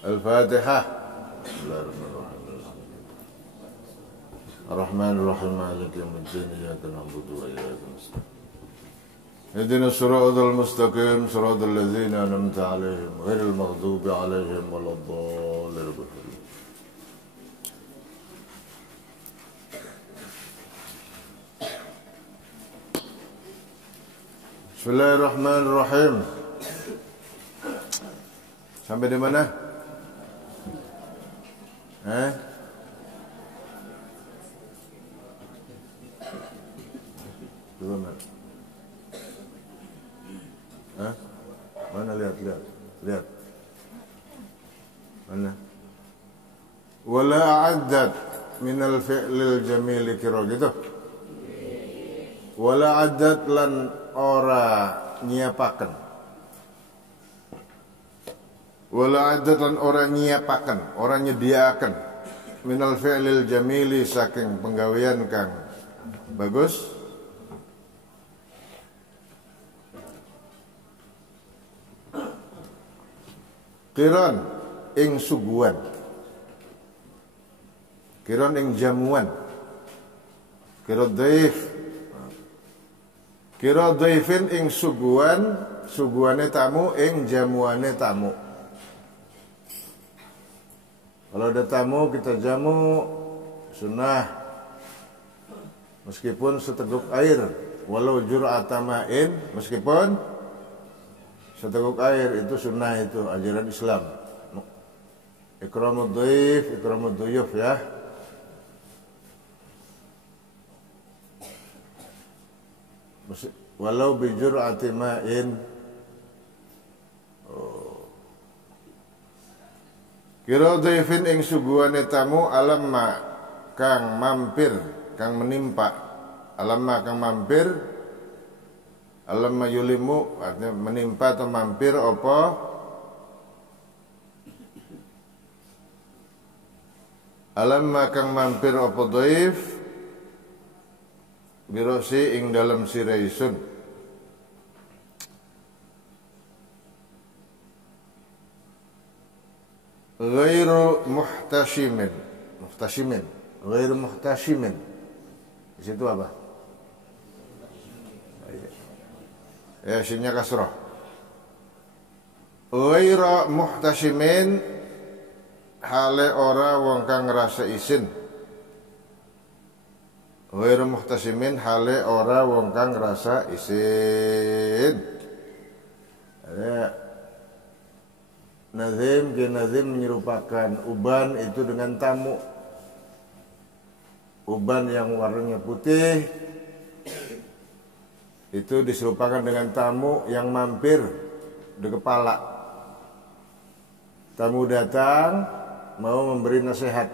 Al-Fatihah. Ar-Rahmanir-Rahim. Maliki yaumiddin. Iyyaka na'budu wa iyyaka nasta'in. Ihdinas siratal mustaqim, siratal ladzina an'amta 'alaihim, ghairil maghdubi 'alaihim waladdallin. Bismillahirrahmanirrahim. Sampai di mana? Mana? Mana lihat. Mana? Wala a'addat minal fi'lil jamil kira gitu. Wala a'addat lan ora nyiapaken. Wala a'addat lan ora nyiapaken, ora nyediaken minal fi'lil jamili saking penggawean kang bagus. Kiron ing suguhan, kiron ing jamuan, kiro daif, kiro daifin ing suguhan, suguhane tamu ing jamuane tamu. Kalau ada tamu kita jamu sunnah, meskipun seteguk air, walau jur'atamain, meskipun seteguk air itu sunnah, itu ajaran Islam. Ikramud dhaif, ikramud dhuyuf ya. Walau bijur'ati ma'in. Kira dhaifin ing suguhane tamu alamma kang mampir, kang menimpa. Alamma kang mampir, alamma yulimu, artinya menimpa atau mampir apa? Alamma kang mampir apa dhaif birosi ing dalam siraisun. Ghairu muhtashimin. Ghairu muhtashimin. Di situ apa? Ya, sinnya kasrah. Ghairu muhtashimin, hale ora wong kang ngrasa isin. Ghairu muhtashimin, hale ora wong kang ngrasa isin. Ada nazim, nazim menyerupakan uban itu dengan tamu. Uban yang warnanya putih itu diserupakan dengan tamu yang mampir di kepala. Tamu datang mau memberi nasihat,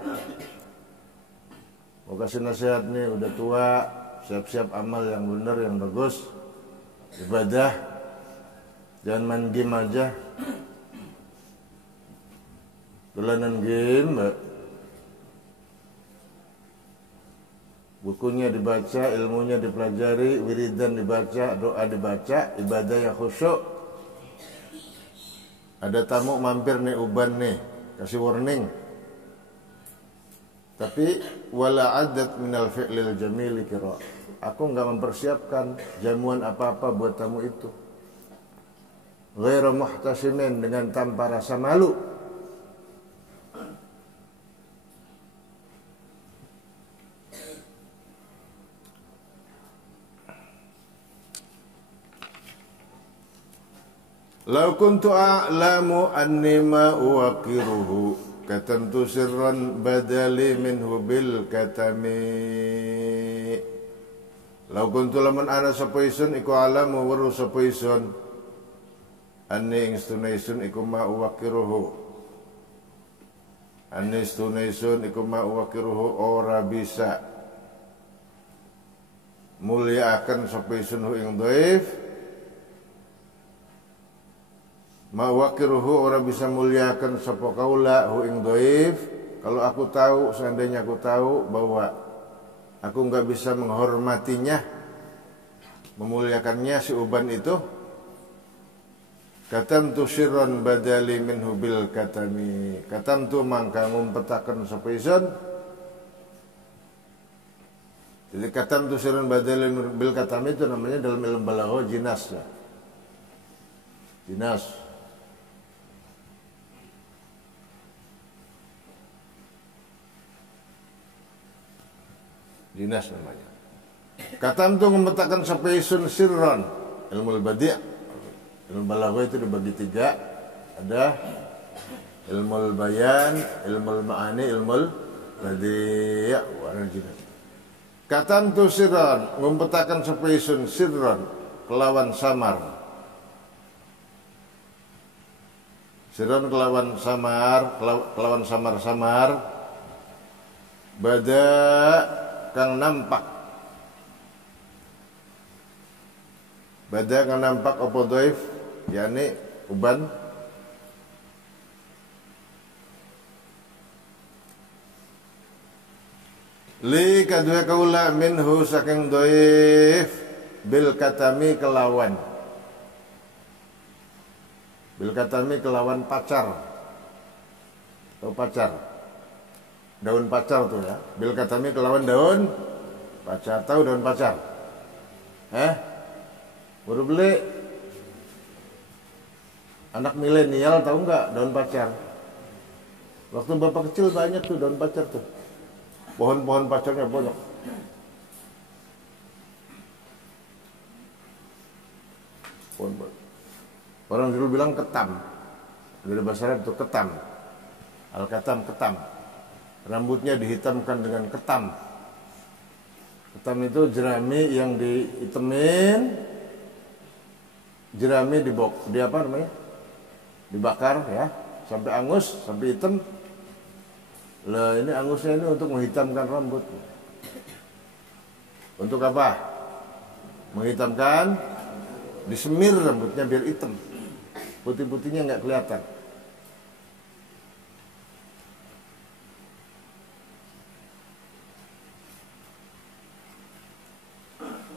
mau kasih nasihat nih, udah tua, siap-siap amal yang benar, yang bagus, ibadah, jangan main game aja. Dolanan game, bukunya dibaca, ilmunya dipelajari, wiridan dibaca, doa dibaca, ibadah yang khusyuk. Ada tamu mampir nih, uban nih, kasih warning. Tapi wala adat minal fi'lil jamili kira. Aku enggak mempersiapkan jamuan apa-apa buat tamu itu. Ghairu muhtasimin, dengan tanpa rasa malu. Lau kuntu a'lamu anni ma uwaqiruhu katamtu sirran badali minhu bil katami. Lau kuntu lamun ana sapa isun iku alamu weruh sapa isun anni ing sunaisun iku ma uwaqiruhu. Anni sunaisun iku ma uwaqiruhu, ora bisa muliakan sapa isun ing dhaif. Ma waqiruhu, orang bisa muliakan sapa kaula hu ing dhaif. Kalau aku tahu, seandainya aku tahu bahwa aku enggak bisa menghormatinya, memuliakannya si uban itu, Katamtu sirron badali minhu bil katami. Katamtu mangka ngumpetaken sapa isun. Jadi katamtu sirron badali bil katami itu namanya dalam ilmu balaghah jinas ya. Jinas. Jinas namanya. Katamtu ngumpetaken sapa isun sirron ilmu badi'. Ilmu balaghah itu dibagi 3. Ada ilmu bayan, ilmu ma'ani, ilmu badi'. Warna jinas. Katamtu sirron ngumpetaken sapa isun sirron kelawan samar. Sirron kelawan samar, kelawan samar-samar. Bada kang nampak. Bada kang nampak apa dhaif, yakni uban. Li kadua kaula minhu saking dhaif bil katami kelawan. Bil katami kelawan pacar. Tahu pacar? Daun pacar tuh ya. Bil katami kelawan daun pacar. Tahu daun pacar? Baru beli. Anak milenial tahu nggak daun pacar? Waktu bapak kecil banyak tuh daun pacar tuh. Pohon-pohon pacarnya banyak. Orang dulu bilang ketam. Dari bahasa Arab itu ketam. Al-katam, ketam. Rambutnya dihitamkan dengan ketam. Ketam itu jerami yang dihitemin. Jerami di apa namanya? Dibakar ya, sampai angus, sampai hitam. Lah ini angusnya ini untuk menghitamkan rambut. Untuk apa? Menghitamkan, disemir rambutnya biar hitam. Putih-putihnya nggak kelihatan.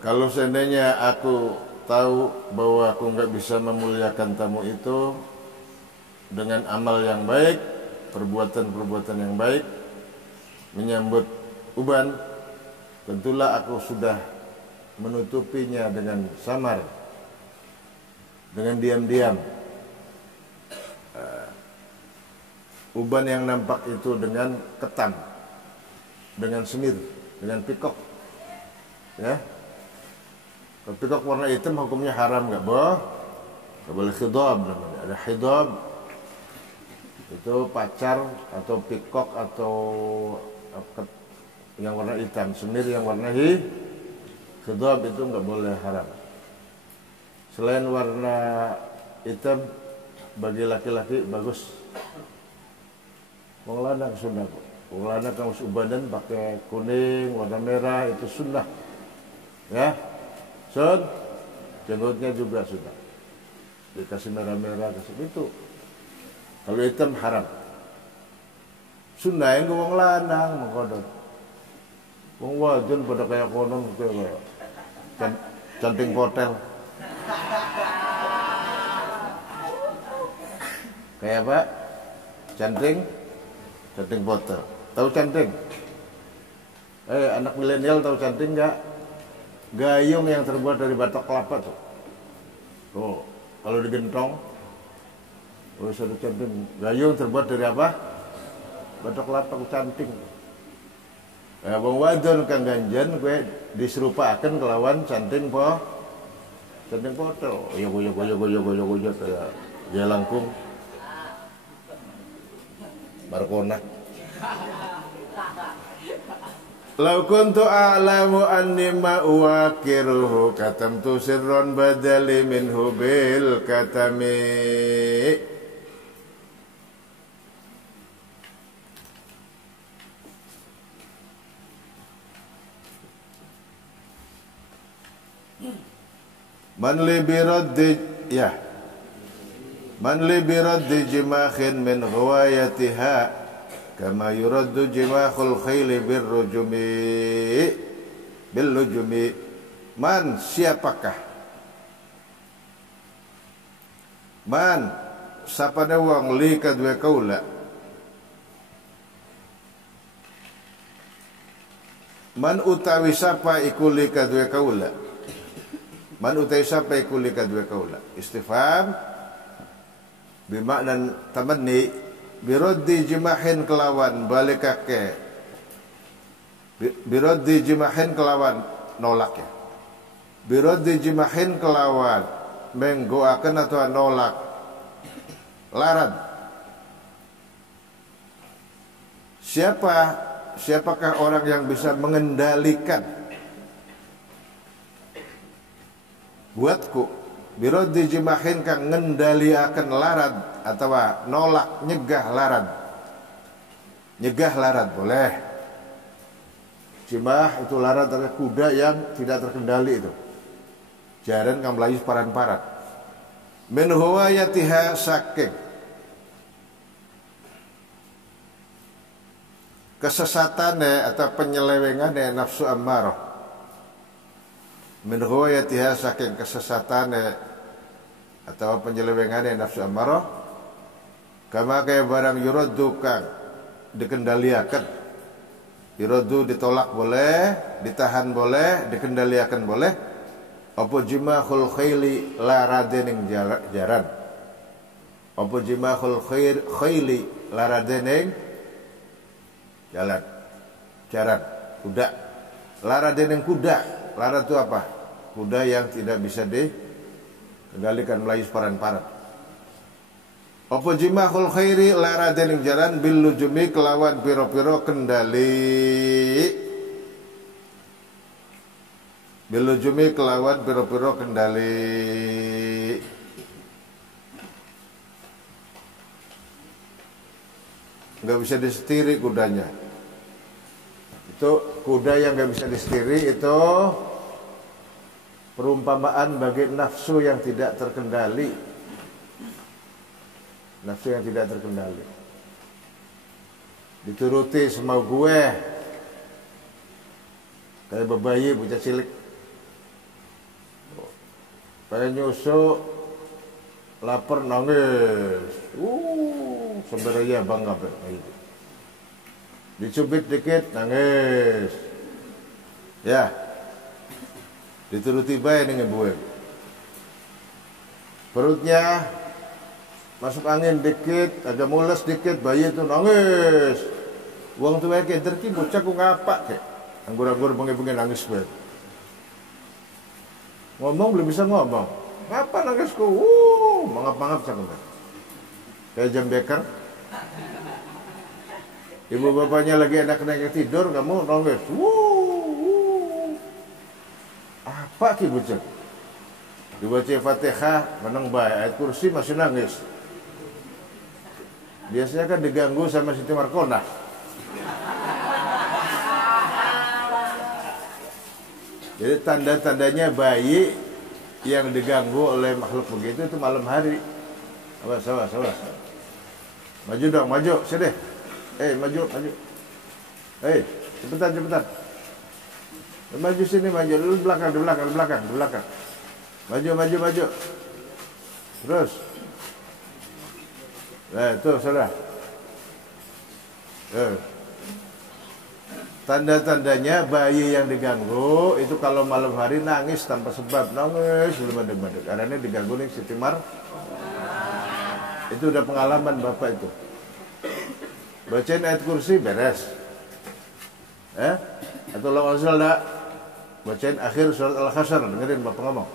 Kalau seandainya aku tahu bahwa aku nggak bisa memuliakan tamu itu dengan amal yang baik, perbuatan-perbuatan yang baik, menyambut uban, tentulah aku sudah menutupinya dengan samar, dengan diam-diam. Uban yang nampak itu dengan ketam, dengan semir, dengan pikok, ya. Kalau pikok warna hitam hukumnya haram, nggak boleh khidab namanya. Ada khidab itu pacar atau pikok atau yang warna hitam, semir yang warna khidab itu nggak boleh haram. Selain warna hitam bagi laki-laki bagus. Wong lanang sunnah kok. Wong lanang kalau ubanan pakai kuning, warna merah itu sunnah. Ya. Jenggotnya juga sudah. Dikasih merah-merah kasih itu. Kalau hitam haram. Sunnahin ke wong lanang mengkodot. Wong wadon pada kayak konon kayak canting potel. Kayak apa? Canting potel. Tahu canting? Anak milenial tahu canting enggak? Gayung yang terbuat dari batok kelapa tuh. Tuh, kalau digentong, ada canting. Gayung terbuat dari apa? Batok kelapa canting. Bang wadon kang ganjen gue diserupakan kelawan canting potel. Yo kayak jalangkung. Markona. Lau kuntu a'lamu anni ma uwakiruhu katamtu sirron badali minhu bil katami. Man li biraddi jimakhin min ghawayatiha kama yuraddu jimakhul khayli bil-lujumi. Man siapakah Man sapane wong li kadue kaula man utawi sapa iku li kadue kaula man utawi sapa iku li kadue kaula istifham bimakna tamanni biraddi jimahin kelawan balikake biraddi jimahin kelawan nolak ya biraddi jimahin kelawan menggoaken atau nolak larad. Siapakah orang yang bisa mengendalikan buatku biraddi jimahin kang ngendaliaken larad atau nolak nyegah larad boleh. Jimah itu larad adalah kuda yang tidak terkendali itu. Jaran kang melayu paran-paran. Min huwayatiha saking kesesatane atau penyelewengane nafsu ammarah. Min huwayatiha saking kesesatane atau penyelewengane nafsu ammarah kama kaya barang yuraddu kang dikendaliaken. Yuraddu ditolak boleh, ditahan boleh, dikendaliakan boleh. Apa jimahul khayli laradening jaran. Apa jimahul khayli laradening jaran kuda. Laradening kuda. Larad itu apa? Kuda yang tidak bisa dikendalikan melayu paran-paran. Apa jimahul khairi laradening jaran bil lujumi kelawan piro-piro kendali. Bilujumi kelawan piro-piro kendali. Nggak bisa disetiri kudanya. Itu kuda yang nggak bisa disetiri itu perumpamaan bagi nafsu yang tidak terkendali. Nafsu yang tidak terkendali. Dituruti semau gue. Kayak bebayi bocah cilik. Pengen nyusu, lapar nangis. Sebenarnya bangga gitu. Dicubit dikit nangis. Ya. Dituruti bae dengan buah. Perutnya masuk angin dikit, agak mules dikit, bayi itu nangis. Wong tuwa ki derki bocah ku ngapa kek. Anggur-anggur bengi-bengi nangis bae. Ngomong belum bisa ngomong. Ngapa nangisku? Mangap-mangap cakap. Kayak jam beker. Ibu bapaknya lagi enak-enak tidur, kamu nangis. Apa ki bocah? Dibaca Fatihah, menang baik. Ayat kursi masih nangis. Biasanya kan diganggu sama Siti Markonah. Jadi tanda-tandanya bayi yang diganggu oleh makhluk begitu itu malam hari. Awas. Maju dong, maju. Sini. Maju. Cepetan. Maju sini, maju. Lu belakang. Maju. Terus. Tuh, saudara. Tanda-tandanya bayi yang diganggu itu kalau malam hari nangis tanpa sebab, nangis belum ada. Karena ini diganggu nih Siti Mar. Itu udah pengalaman bapak itu. Bacain ayat kursi beres. Atau law anzalna, bacain akhir surat Al-Hasyr, dengerin bapak ngomong.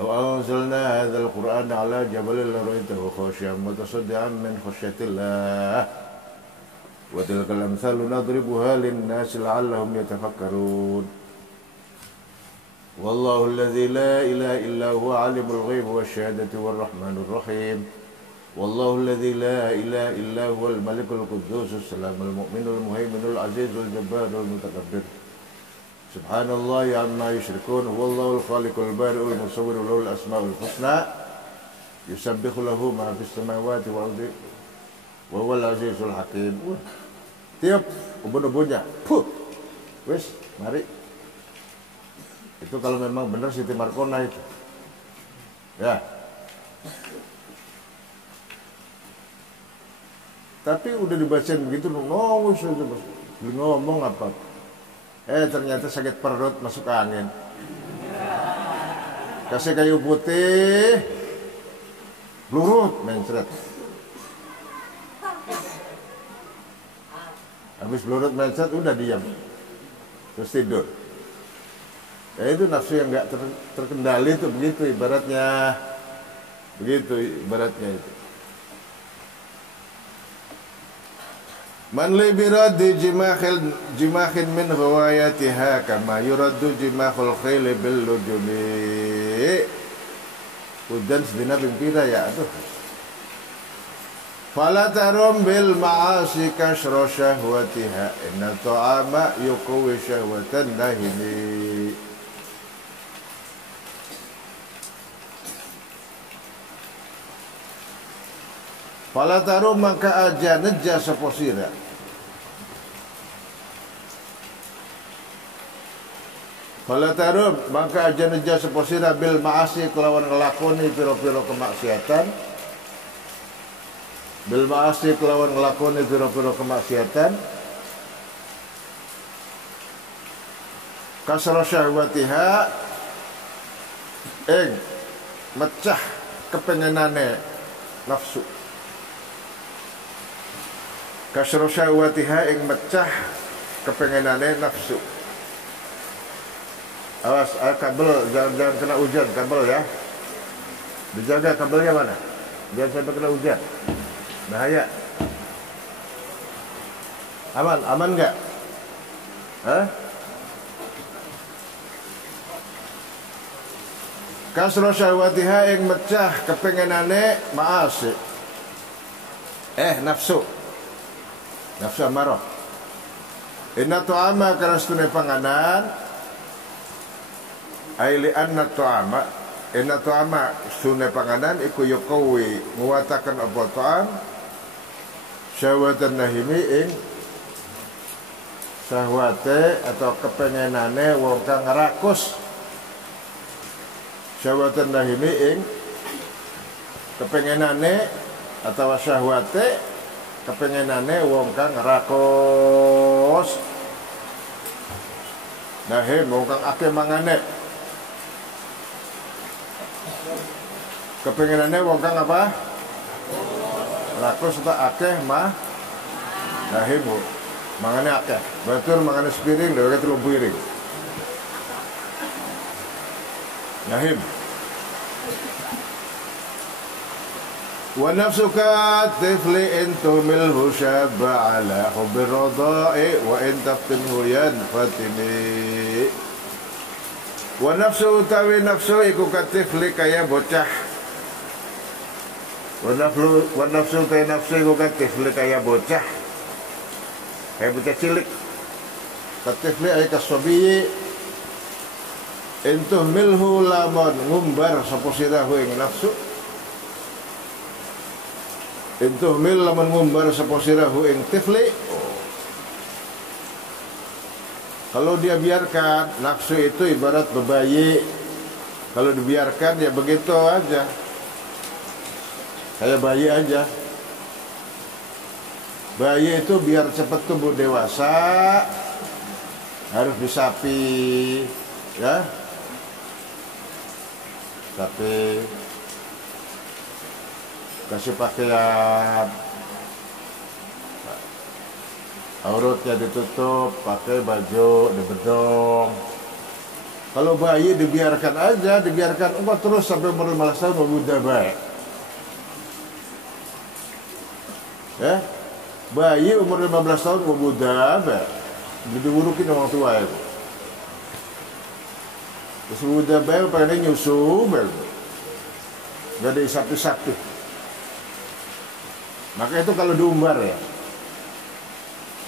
Law anzalna hadzal Qur'ana ala jabalin la ra'aitahu khashi'an mutasaddian min khasyatillah. Wa tilkal amsalu nadribuha lin-nasi la'allahum yatafakkarun. Wallahu alladzi la ilaha illa huwa 'alimul ghaibi wasyahadati war-rahmanur rahim. Wallahu alladzi la ilaha illa huwal malikul quddus salamul mu'minul muhaiminul azizul jabbarul mutakabbir. Subhanallahi amma yusyrikun. Wallahul khaliqul bari'ul musawwir lahul asmaul husna. Yusabbihu lahu ma fis samawati wal ardi wa huwal azizul hakim. Tiup ubun-ubunnya. Wis, mari. Itu kalau memang benar Siti Markonah itu. Ya. Tapi udah dibacain begitu, nongol saja, belum ngomong apa. Ternyata sakit perut, masuk angin. Kasih kayu putih, blurut, mencret. Habis blurut mencret, udah diam. Terus tidur. Ya itu nafsu yang nggak terkendali itu begitu ibaratnya. Begitu ibaratnya itu. Man li biraddi jimakhin min ghawayatiha kama yuraddu jimakhul khayli bil lujubi. Hujan sedina pimpira ya aduh. Fala tarum bil ma'asi kasra syahwatiha inna ta'ama yuqwi syahwatan nahini. Fala tarum maka aja neja seposira. Fala tarum maka aja neja seposira bil ma'asi kelawan ngelakoni piro-piro kemaksiatan. Bil ma'asi kelawan ngelakoni piro-piro kemaksiatan. Kasra syahwatiha mecah kepengenane nafsu. Kasra syahwatiha ing mecah kepengenane nafsu. Awas, kabel jangan kena hujan kabel ya. Dijaga kabelnya mana? Jangan sampai kena hujan. Bahaya. Aman enggak? Hah? Kasra syahwatiha ing mecah kepengenane ma'asi. Nafsu. Nafsu amarah. Inna tu'ama kana stune panganan ai li anna tu'ama inna tu'ama stune panganan iku yuqawi nguwataken apa ta'am syahwatan nahimi ing syahwate atau kepengenane wong kang rakus. Syahwatan nahimi ing kepengenane atau syahwate kepengenane wong kang rakos. Wong kang akeh mangane. Kepengenane wong kang apa? Rakos atau akeh mah. Mangane akeh. Batur mangane sepiring dheweke 3 piring. Wa nafsuka tifli in tuhmilhu syabba ala hubbir radha'i wa in taftinhu yanfatimi. Wa nafsu utawi nafsu iku katifli kaya bocah. Wa nafsu utawi nafsu iku katifli kaya bocah. Kayak bocah cilik. Katifli ay kasobiyi in tuhmilhu lamun ngumbar sapa sirahu ing nafsu. Intuh mil laman ngumbar sapa sirahu ing tifli. Kalau dia biarkan, nafsu itu ibarat bebayi. Kalau dibiarkan ya begitu aja, kayak bayi aja. Bayi itu biar cepat tumbuh dewasa harus disapi, ya, sapi, kasih pakaian, auratnya ditutup, pakai baju dibedong. Kalau bayi dibiarkan aja, dibiarkan terus sampai umur 15 tahun udah baik. Ya, bayi umur 15 tahun udah baik, diurukin orang tua itu. Terus udah baik, pengen nyusu, baik, gak ada sapi-sapi. Maka itu kalau diumbar ya.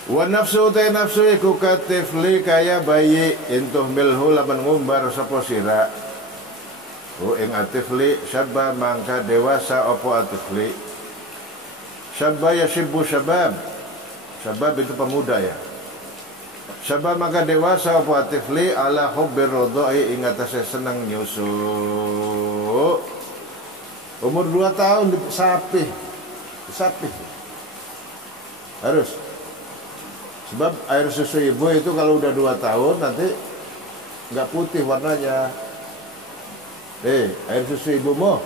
Wa nafsu ta nafsu iku katifli kaya bayi intuh milhu laban ngumbar sapa sira. Ing atifli syabba mangka dewasa apa atifli. Syabba yashibu syabab. Syabab itu pemuda ya. Syabba mangka dewasa apa atifli ala hubbir radha'i ing atase seneng nyusu. Umur 2 tahun sapi. Harus. Sebab air susu ibu itu kalau udah 2 tahun nanti nggak putih warnanya. Air susu ibumu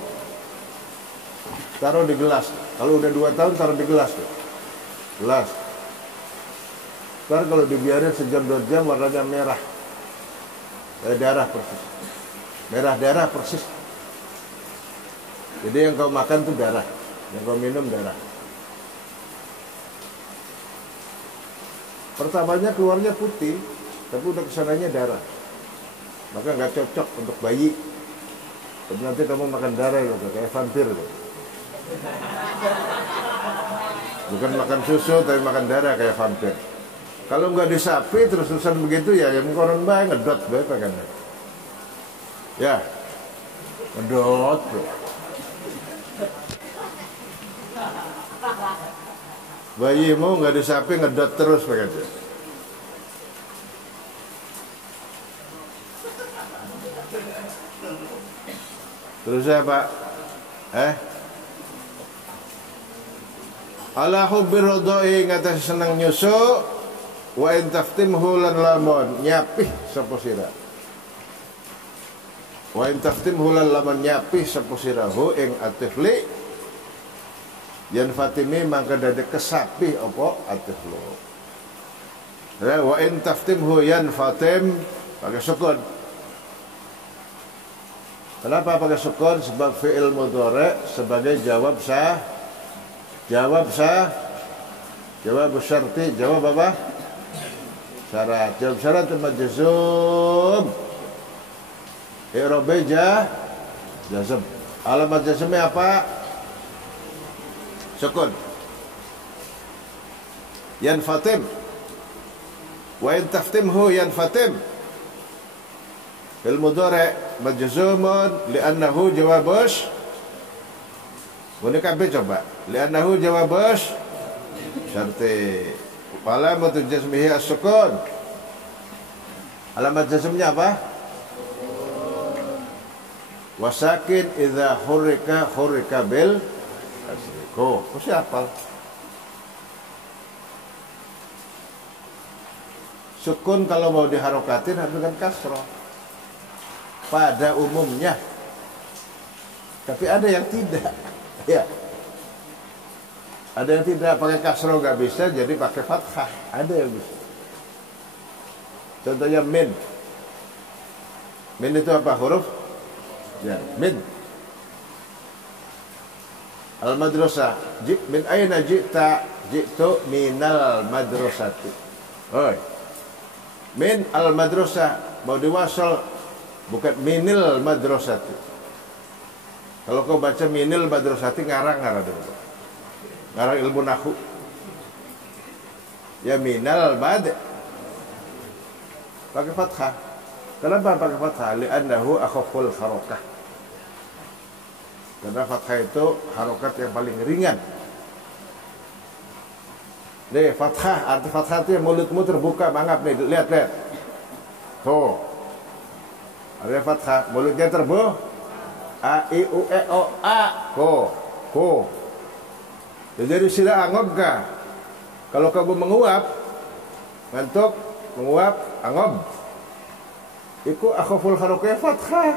taruh di gelas. Kalau udah 2 tahun taruh di gelas tuh. Gelas. Ntar kalau dibiarin sejam 2 jam warnanya merah. Kayak darah persis. Merah darah persis. Jadi yang kau makan tuh darah, yang kau minum darah. Pertamanya keluarnya putih, tapi udah kesananya darah. Maka nggak cocok untuk bayi. Tapi nanti kamu makan darah loh, kayak vampir loh. Bukan makan susu, tapi makan darah kayak vampir. Kalau nggak disapi terus-terusan begitu ya, yang konon bae ngedot bae kan. Ya, ngedot bro. Bayimu nggak disapi ngedot terus begitu. Terus ya Pak, ala hubbi rodoi ngata senang nyusu, wa in taftimhu lan lamun nyapih sapa sira. Wa in taftimhu lan lamun nyapih sapa sirahu ing atifli yan fatimi mangka dadi kesapih apa atiflu. Wa in taftimhu yan fatim pakai sukun. Kenapa pakai sukun? Sebab fi'il mudhari sebagai jawab sah. Jawab sah. Jawab syarti. Jawab apa? Syarat. Jawab syarat majzum. I'rabi jazm. Alamat jazmnya apa? Sukun. Yan fatim. Wa in taftimhu yan fatim. Fil mudhari majzumun li'annahu jawabus. Boleh kabeh coba. Li'annahu jawabus syarti. Alamatu jazmihi as-sukun. Alamat jazmnya apa? Wasakin idza hurrika bil asri. Kok siapa? Sukun kalau mau diharokatin harus dengan kasroh pada umumnya, tapi ada yang tidak, ya. Ada yang tidak pakai kasroh nggak bisa, jadi pakai fathah. Ada yang bisa. Contohnya min. Min itu apa huruf? Ya, min. Al madrasah. Min aina ji'ta? Ji'tu minal madrasati. Oi. Min al madrasah mau diwasal, bukan minil madrasati. Kalau kau baca minil madrasati ngarang dulu. Ngarang ilmu nahu. Ya minal mad. Pakai fathah. Kenapa pakai fathah? Li'annahu akhaful harakah. Karena fathah itu harokat yang paling ringan. Nih fathah, arti fathah itu mulutmu terbuka, mangap nih, lihat. Tuh. Ada fathah, mulutnya terbuka. A, I, U, E, O, A. Ko. Jadi sila angob kah? Kalau kamu menguap, ngantuk, menguap, angob. Iku akhaful harakah fathah.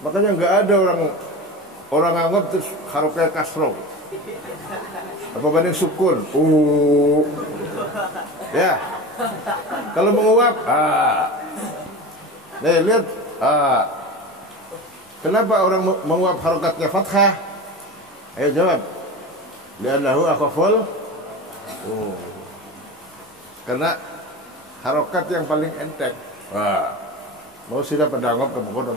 Makanya nggak ada orang angob terus harakah kasroh. Apa banding sukun? Ya. Kalau menguap, nih lihat, Kenapa orang menguap harokatnya fathah? Ayo jawab. Li'annahu akhaful. Karena harokat yang paling enteng. Mau sila pedangop ke pokok.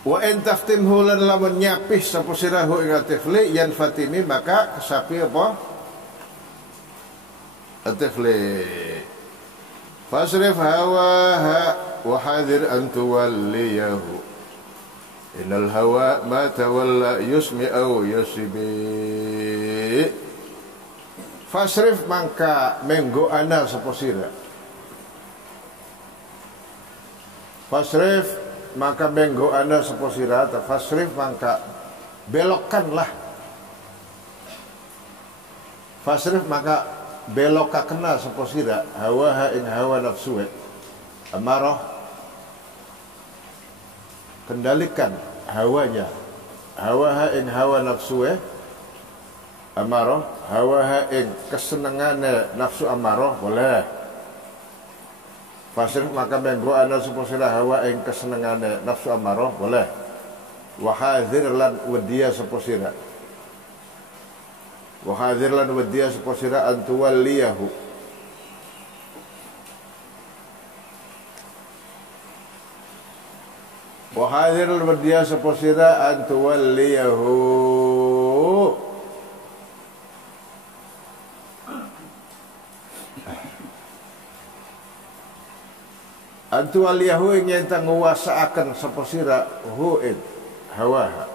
Wa in taftimhu lan lamun nyapih sapa sirahu ing atifli yan fatimi maka kesapi apa? Atifli. Fasrif hawaha wa hadir an tuwalliyahu. Innal hawa ma tawalla yusmi au yasibi. Fasrif mangka menggo ana sapa sira. Fasrif maka benggo anda seposira, fasrif maka belokkanlah. Fasrif maka belokka kena seposira hawa ing hawa nafsu amarah, kendalikan hawanya, hawa ing hawa nafsu amarah, hawa ing kesenengane nafsu amarah boleh. Fasrif maka benggo anda seposira hawa ing kesenengane nafsu amarah boleh. Wahadzir lan wadiya seposira, wahadzir lan wadiya seposira antuwalliyahu, wahadzir lan wadiya seposira antuwalliyahu, antuwalliyahu ingin tak nguasaakan seposira hu'id hawaha,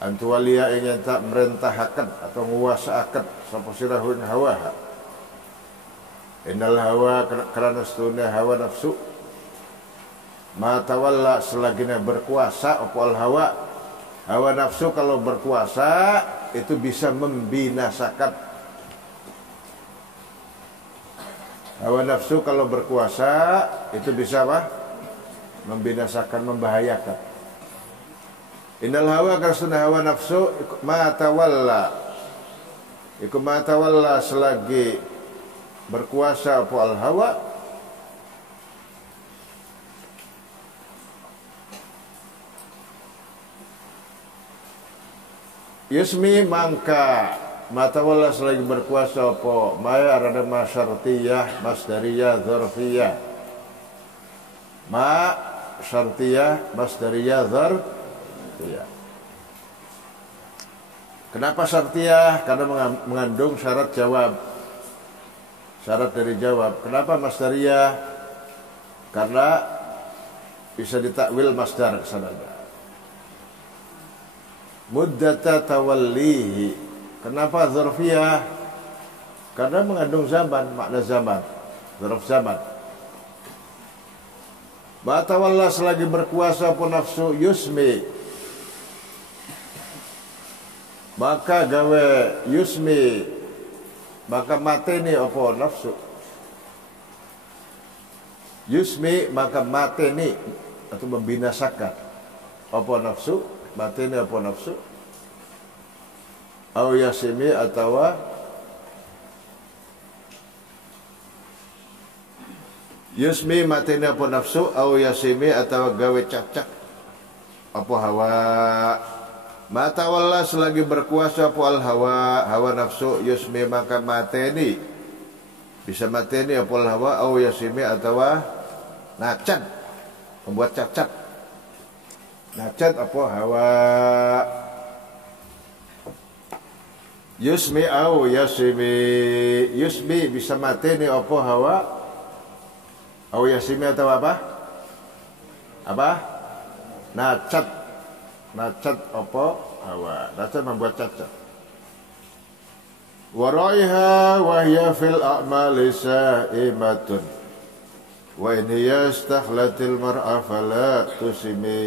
antuwalia ingin tak merentahkan atau nguasaakan seposira hu'id hawaha. Innal hawa kerana setuna hawa nafsu ma tawalla selagina berkuasa opal hawa. Hawa nafsu kalau berkuasa itu bisa membinasakan. Hawa nafsu kalau berkuasa itu bisa apa? Membinasakan, membahayakan. Innal hawa karena hawa nafsu ma tawalla, iku ma tawalla selagi berkuasa apa al hawa, yusmi mangka mata wala selagi berkuasa apa maya arada masyartiyah masdariyah dzarfiyah, ma syartiyah masdariyah dzarfiyah. Kenapa syartiyah? Karena mengandung syarat jawab, syarat dari jawab. Kenapa masdariyah? Karena bisa ditakwil masdar kesananya. Muddata tawallihi. Kenapa dzarfiyah? Karena mengandung zaman, makna zaman, dzarf zaman. Ma tawalla selagi berkuasa pun nafsu yusmi, maka gawe yusmi, maka mateni apa nafsu. Yusmi maka mateni atau membinasakan apa nafsu, mateni apa nafsu. Au yasimi atau yusmi mateni apa nafsu, au yasimi atau gawe cacak apa hawa. Mata walla selagi berkuasa apa al hawa, hawa nafsu yusmi maka mateni, bisa mateni apa al hawa, au yasimi atau nacat, membuat cacat, nacat apa hawa. Yusmi au yasimi, yusmi bisa mateni apa hawa, au yasimi atau apa? Apa? Nacat, nacat apa hawa, nacat membuat cacat. Waraiha wa hiya fil a'mali sa'imatun wa in yastakhlatil mar'a fala tusimi.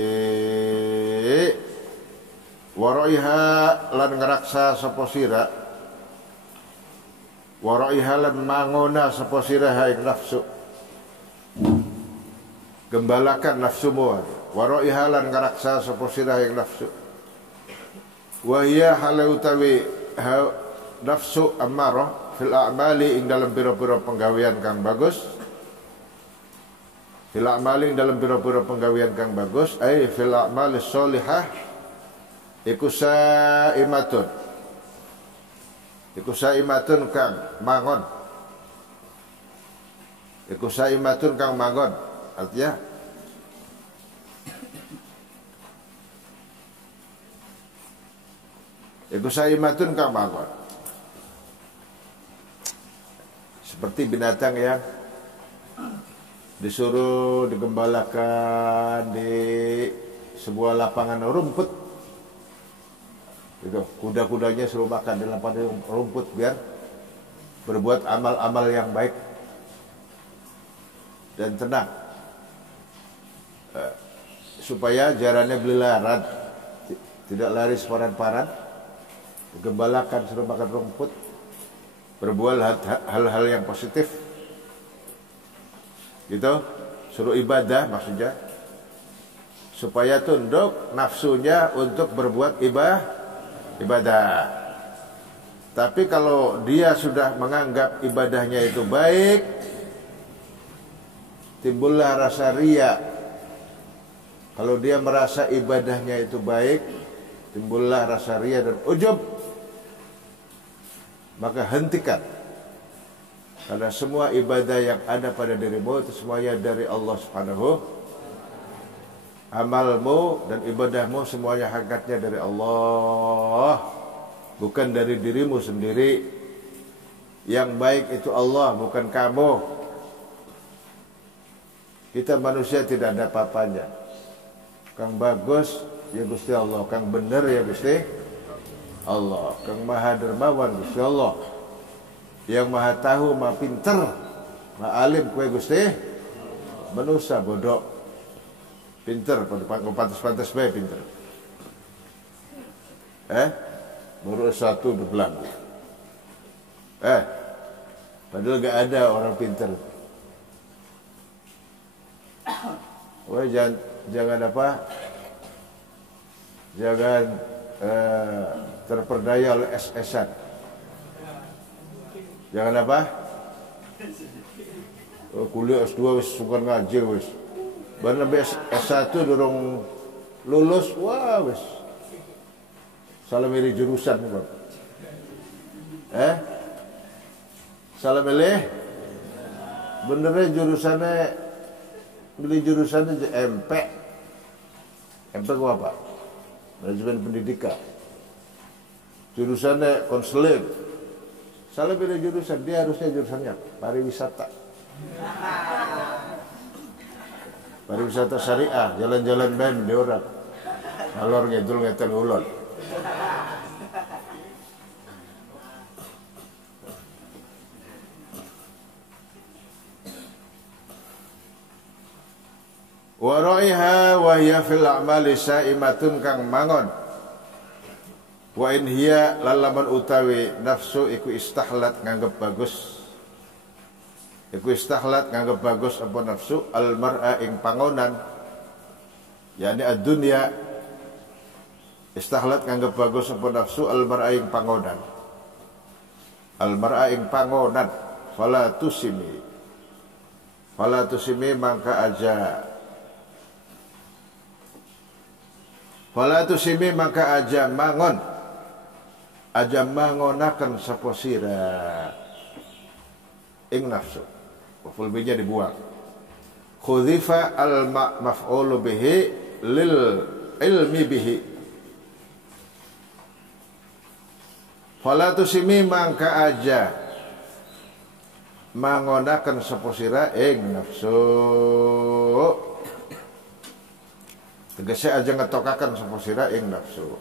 Waraiha lan ngeraksa sapa sira, waraiha lan mangona sapa sira haing nafsu, gembalakan nafsumu. Waraiha lan ngeraksa sapa sira haing nafsu, wa hiya halu utawi nafsu ammarah fil a'mali ing dalam pira-pira penggawean kang bagus, fil a'mali ing dalam pira-pira penggawean kang bagus, ai fil a'mali sholihah iku saimatun, iku saimatun kang mangon, iku saimatun kang mangon, artinya iku saimatun kang mangon, seperti binatang yang disuruh digembalakan di sebuah lapangan rumput. Itu kuda-kudanya suruh makan di lapangan rumput biar berbuat amal-amal yang baik dan tenang. supaya jarannya belilaran, tidak lari separan-paran, gembalakan, suruh makan rumput, berbuat hal-hal yang positif, gitu, suruh ibadah maksudnya, supaya tunduk nafsunya untuk berbuat ibadah. Tapi kalau dia sudah menganggap ibadahnya itu baik, timbullah rasa riya. Kalau dia merasa ibadahnya itu baik, timbullah rasa riya dan ujub. Maka hentikan. Karena semua ibadah yang ada pada dirimu itu semuanya dari Allah Subhanahu. Amalmu dan ibadahmu semuanya hakikatnya dari Allah, bukan dari dirimu sendiri. Yang baik itu Allah, bukan kamu. Kita manusia tidak ada apa-apanya. Kang bagus ya Gusti Allah, kang bener ya Gusti Allah, kang maha dermawan Gusti Allah, yang maha tahu, maha pinter, maha alim kue Gusti manusia bodoh pinter, pantas-pantas bae pinter. Baru satu berbelagu. Padahal gak ada orang pinter. Wah, jangan apa? Jangan terperdaya oleh SS-an. Jangan apa? Kuliah S2 wis suka ngaji wis. Baru sampai S1 dorong lulus, wah wis. Salah milih jurusan, Bang. Salah milih. Benernya jurusannya milih jurusannya MP. MP itu apa? Manajemen pendidikan. Jurusannya konseling. Salah pilih jurusan, dia harusnya jurusannya pariwisata. Pariwisata syariah, jalan-jalan ben di orang. Ngalor ngedul ngetel ulon. Wa ra'iha wa hiya fil a'mali sa'imatun kang mangon. Wa in hiya lalaman utawi nafsu iku istahlat nganggep bagus. Iku istahlat nganggep bagus apa nafsu al mar'a ing pangonan. Yani ad-dunya. Istahlat nganggep bagus apa nafsu al mar'a ing pangonan. Al mar'a ing pangonan. Fala tusimi mangka aja. Fala tusimi maka aja mangon. Aja mangonaken sapa sira ing nafsu. Maf'ul bihi dibuang. Khudzifa al maf'ulu bihi lil ilmi bihi. Fala tusimi maka aja mangonaken sapa sira ing nafsu. Tegese aja ngetokakan sapa sira ing nafsu.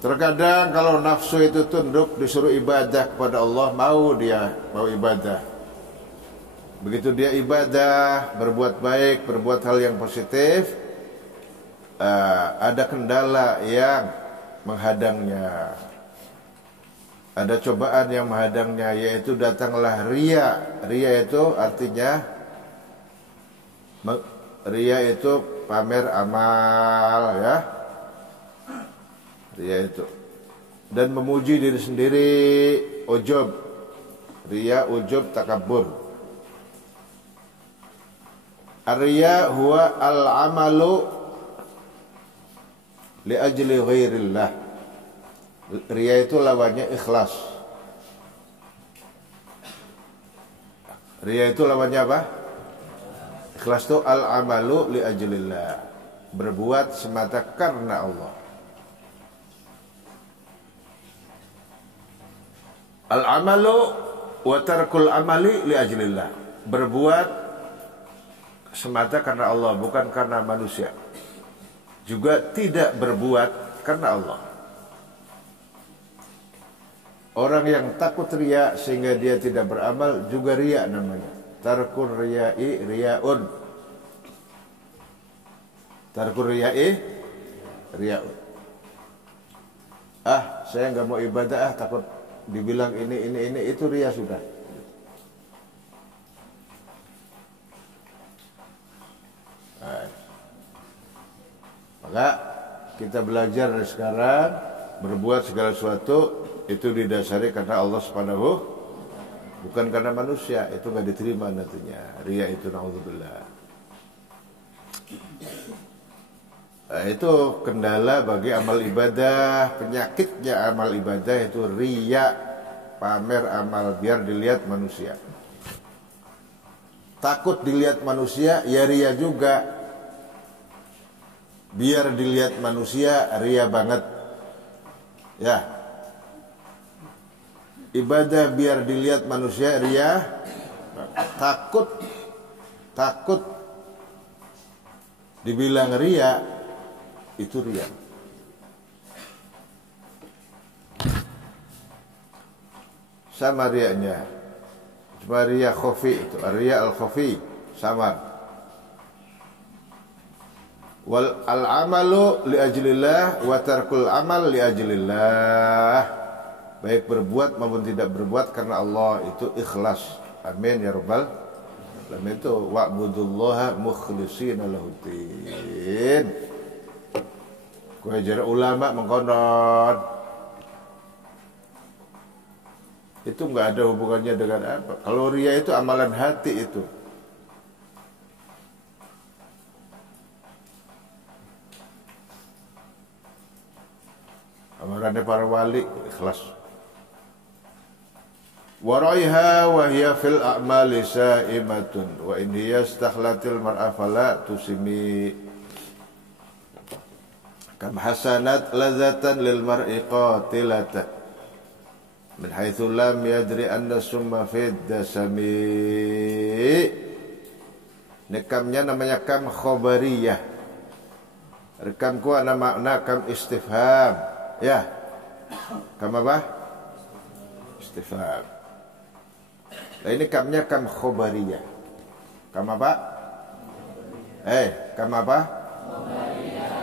Terkadang kalau nafsu itu tunduk disuruh ibadah kepada Allah, mau ibadah. Begitu dia ibadah, berbuat baik, berbuat hal yang positif, ada kendala yang menghadangnya. Ada cobaan yang menghadangnya, yaitu datanglah riya. Riya itu artinya pamer amal, ya. Riya itu. Dan memuji diri sendiri, ujub. Riya, ujub, takabur. Ar-riya huwa al-amalu li ajli ghairillah. Riya itu lawannya ikhlas. Riya itu lawannya apa? Ikhlas itu al-amalu li ajlillah. Berbuat semata karena Allah. Al-amalu wa tarkul amali li ajlillah. Berbuat semata karena Allah, bukan karena manusia. Juga tidak berbuat karena Allah. Orang yang takut riya sehingga dia tidak beramal juga riya namanya. Tarkur riya'i riyaun. Tarkur riya'i riyaun. Saya nggak mau ibadah, takut dibilang ini itu riya sudah. Maka kita belajar dari sekarang berbuat segala sesuatu itu didasari karena Allah Subhanahu, bukan karena manusia. Itu nggak diterima nantinya. Riya itu naudzubillah. Itu kendala bagi amal ibadah. Penyakitnya amal ibadah itu riya, pamer amal biar dilihat manusia. Takut dilihat manusia, ya riya juga. Biar dilihat manusia, riya banget. Ya. Ibadah biar dilihat manusia, riya. Takut dibilang riya, itu riya. Sama riyanya. Cuma riya khafi itu, riya al-khafi, samar. Wal al-amalu li ajlillah wa tarkul amal li ajlillah. Baik berbuat maupun tidak berbuat karena Allah itu ikhlas. Amin ya rabbal alamin. Itu wa'budullaha mukhlishina lahuddin. Ku ajar ulama mengkonon. Itu enggak ada hubungannya dengan apa. Kalau riya itu amalan hati itu. Amalannya para wali ikhlas. Waraiha wa hiya fil a'mali sa'imatun wa in hiya istakhlatil mar'a fala tusimi kam hasanat ladzatan lil mar'i qatilatan min haitsu lam yadri anna summa fid dasami. Nekamnya namanya kam khobariyah. Rekamku ana makna kam istifham. Ya. Kam apa? Istifham. Nah ini kamnya kam khobariyah. Kam apa? Kam apa?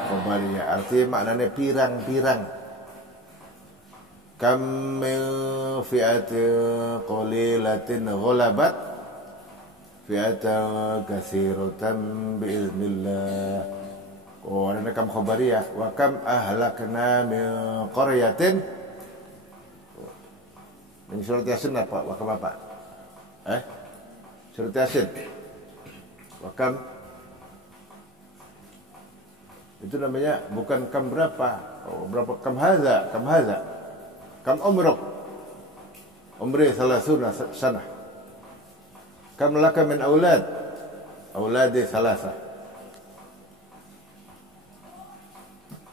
Khobariyah. Artinya maknanya pirang-pirang. Kam min fi'atin qalilatin ghalabat fi'atan katsiratan biiznillah. Oh, ini kam khobariyah. Wa kam ahlakna min qaryatin. Ini surat Yasin apa? Wa kam apa? Surat Yasin. Wakam itu namanya bukan kam berapa. Berapa kam hadza, kam umruk. Umri 30 sanah. Kam laka min aulad. Auladi 3.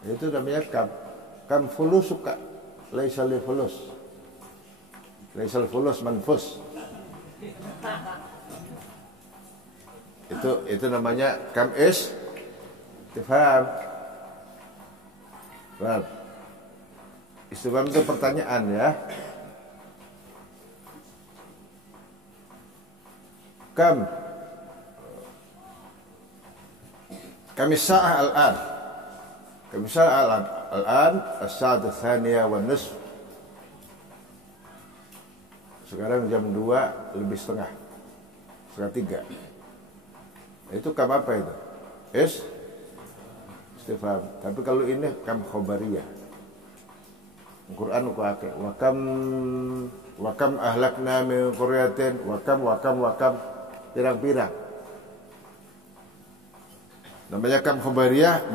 Itu namanya kam. Kam fulusuka. Laisa li fulus. Laisa fulus manfus. Itu namanya kam istifham. Paham? Istifham itu pertanyaan ya. Kam sa'ah al-an. Kam sa'ah al-an as-sa'atu tsaniyah wa nisf. Sekarang jam 2 lebih setengah 3. Itu kam apa itu? Istifham. Tapi kalau ini kam khobariyah. Al-Quran ku akeh. Wa kam ahlakna min qaryatin wa kam pirang-pirang. Namanya kam khobariyah,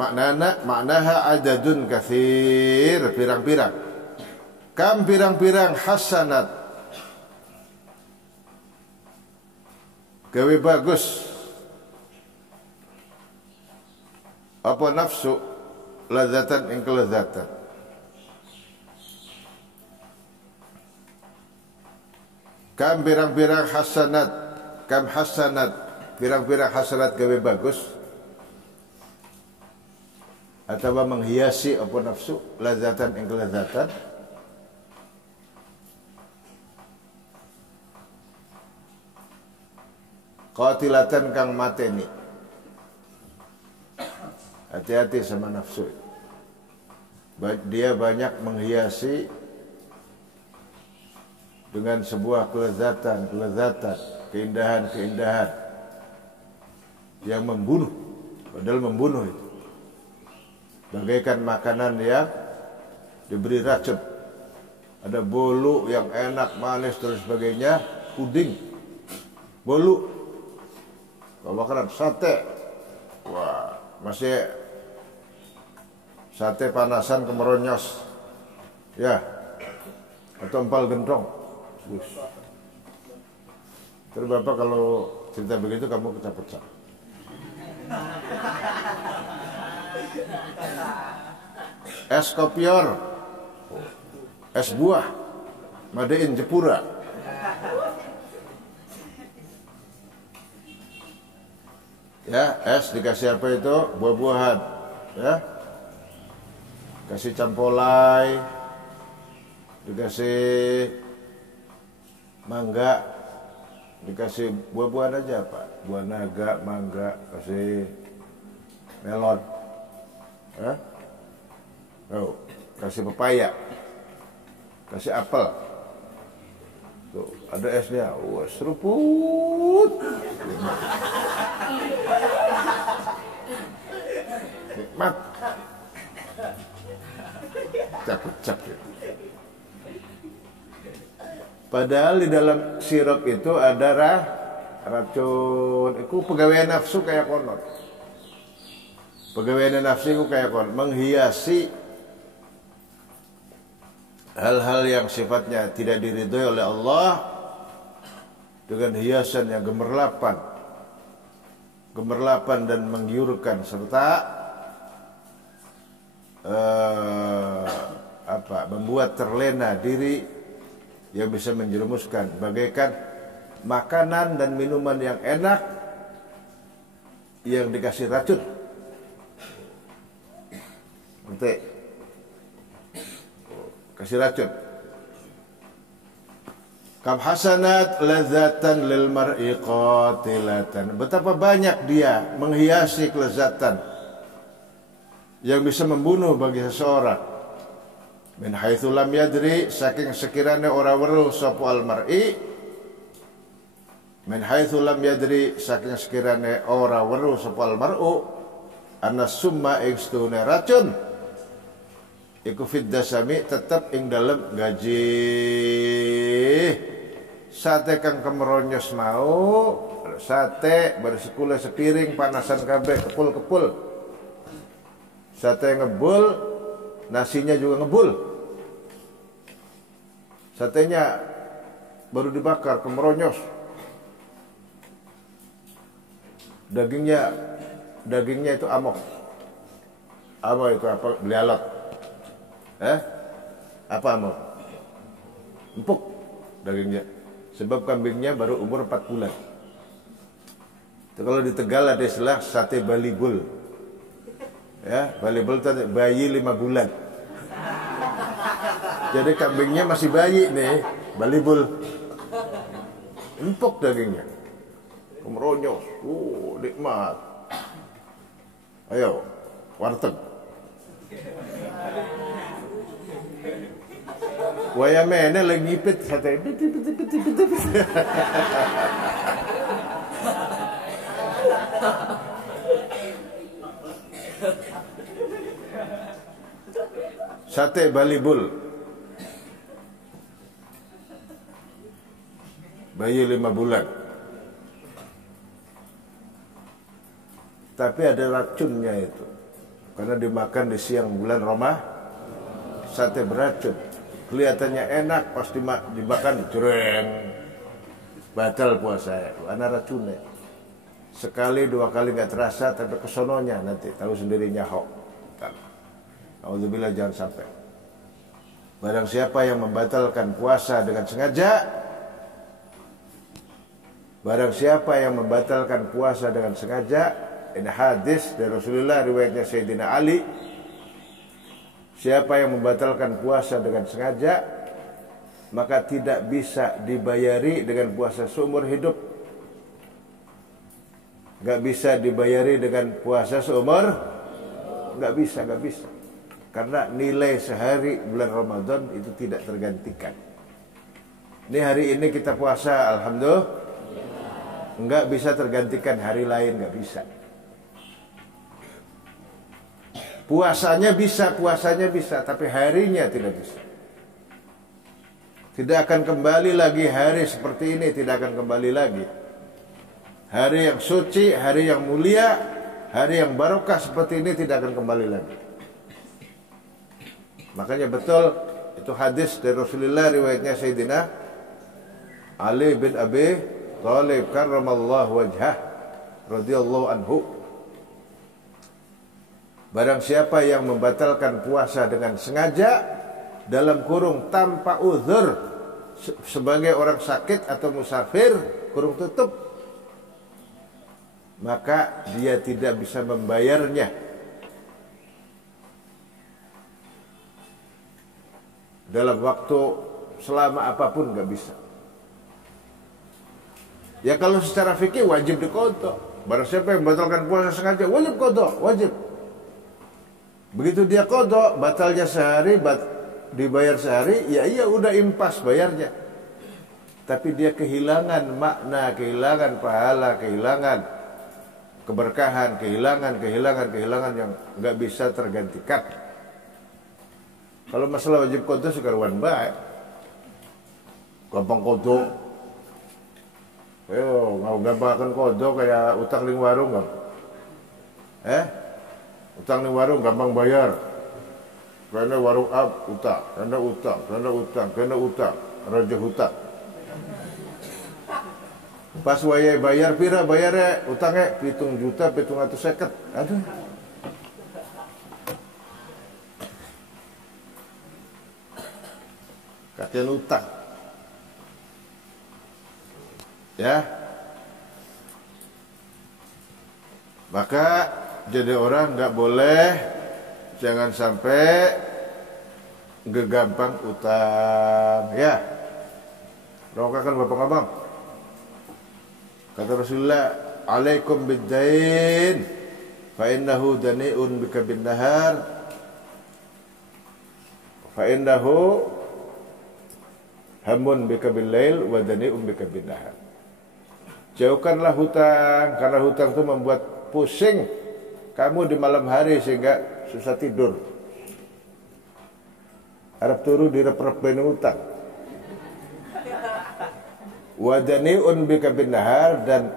maknaha adadun katsir, pirang-pirang. Kam pirang-pirang hasanat. Gawe bagus apa nafsu ladzatan ing kelezatan. Kam pirang-pirang hasanat, kam hasanat, pirang-pirang hasanat gawe bagus atau menghiasi apa nafsu ladzatan ing kelezatan. qatilatan kang mateni. Hati-hati sama nafsu. Dia banyak menghiasi dengan sebuah kelezatan, keindahan yang membunuh. Padahal membunuh itu bagaikan makanan yang diberi racun. Ada bolu yang enak, manis, terus sebagainya, puding, bolu, makanan sate, wah masih sate panasan kemeronyos, ya, atau empal gentong. Terus Bapak kalau cerita begitu kamu pecah-pecah. Es kopior, es buah, made in Jepura. Ya, es dikasih apa itu? Buah-buahan, ya. Kasih campolai, dikasih mangga, dikasih buah-buahan aja Pak. Buah naga, mangga, kasih melon, ya. Oh, kasih pepaya, kasih apel. Tuh, ada esnya. Wah, seruput. Nikmat. Cak-cak ya. Padahal di dalam sirup itu ada racun. Itu pegawai nafsu kayak konon. Pegawai nafsu itu kayak konon. Menghiasi hal-hal yang sifatnya tidak diridhoi oleh Allah dengan hiasan yang gemerlapan dan menggiurkan, serta membuat terlena diri yang bisa menjerumuskan, bagaikan makanan dan minuman yang enak yang dikasih racun. Nanti kasih racun. Kam hasanat ladzatan lil mar'i qatilatan. Betapa banyak dia menghiasi kelezatan yang bisa membunuh bagi seseorang. Min haitsu lam yadri, saking sekiranya ora weruh sapa al mar'i. Min haitsu lam yadri, saking sekiranya ora weruh sapa al mar'u anna summa ing stune racun iku fid dasami tetep ing dalem gaji. Sate kang kemeronyos mau, sate baru sekule sepiring panasan kabeh kepul-kepul. Sate ngebul, nasinya juga ngebul. Satenya baru dibakar kemeronyos. Dagingnya itu amok. Apa itu apa? Belialot. Apa amok? Empuk dagingnya. Sebab kambingnya baru umur 4 bulan. Itu kalau di Tegal ada istilah sate balibul. Ya, balibul itu bayi 5 bulan. Jadi kambingnya masih bayi nih, balibul. Empuk dagingnya. Kemeronyos. Nikmat. Ayo, warteg. Wayamene lagi ngipit sate. Sate balibul. Bayi 5 bulan. Tapi ada racunnya itu. Karena dimakan di siang bulan Ramadan. Sate beracun. Kelihatannya enak, pas dimakan jreng. Batal puasa. Ana racunnya. Sekali 2 kali nggak terasa, tapi kesononya nanti tahu sendirinya hok. Alhamdulillah jangan sampai. Barang siapa yang membatalkan puasa dengan sengaja, barang siapa yang membatalkan puasa dengan sengaja, ini hadis dari Rasulullah riwayatnya Sayyidina Ali. Siapa yang membatalkan puasa dengan sengaja, maka tidak bisa dibayari dengan puasa seumur hidup. Nggak bisa dibayari dengan puasa seumur, nggak bisa. Karena nilai sehari bulan Ramadan itu tidak tergantikan. Ini hari ini kita puasa, alhamdulillah, nggak bisa tergantikan hari lain, nggak bisa. Puasanya bisa, tapi harinya tidak bisa. Tidak akan kembali lagi hari seperti ini, tidak akan kembali lagi. Hari yang suci, hari yang mulia, hari yang barokah seperti ini tidak akan kembali lagi. Makanya betul itu hadis dari Rasulullah, riwayatnya Sayyidina Ali bin Abi Thalib karramallahu wajhah radhiyallahu anhu. Barang siapa yang membatalkan puasa dengan sengaja dalam kurung tanpa uzur sebagai orang sakit atau musafir kurung tutup, maka dia tidak bisa membayarnya dalam waktu selama apapun, nggak bisa. Ya kalau secara fikih wajib diqadha. Barang siapa yang membatalkan puasa sengaja wajib qadha, wajib. Begitu dia qadha, batalnya sehari, dibayar sehari, ya iya udah impas bayarnya. Tapi dia kehilangan makna, kehilangan pahala, kehilangan keberkahan, kehilangan yang nggak bisa tergantikan. Kalau masalah wajib qadha sekarang baik, gampang qadha. Ayo, mau gampangkan qadha kayak utang ning warung kan? Utang ning warung gampang bayar. Karena warung utang, karena utang, raja hutang. Pas wayai bayar pira bayarnya utangnya 7.750.000. Aduh. Katian utang. Ya. Maka jadi orang nggak boleh, jangan sampai gegampang utang. Ya. Rokakan bapak abang. Kata Rasulullah, alaikum biddain fa innahu dani'un bika bin nahar fa innahu hamun bika bil lail wa dani'un bika bin nahar. Jauhkanlah hutang, karena hutang itu membuat pusing kamu di malam hari sehingga susah tidur. Arab turu direp-rep ben utang. Wadani'un bika bin nahar, dan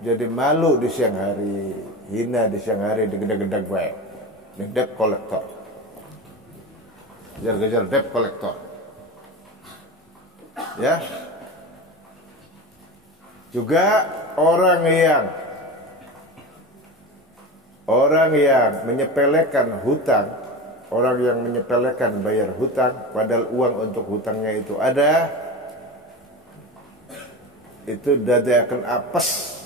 jadi malu di siang hari, hina di siang hari, digedeg-gedeg bae. Ning debt collector. Kejar-kejar debt collector. Ya. Juga orang yang menyepelekan hutang, orang yang menyepelekan bayar hutang, padahal uang untuk hutangnya itu ada, itu dada akan apes.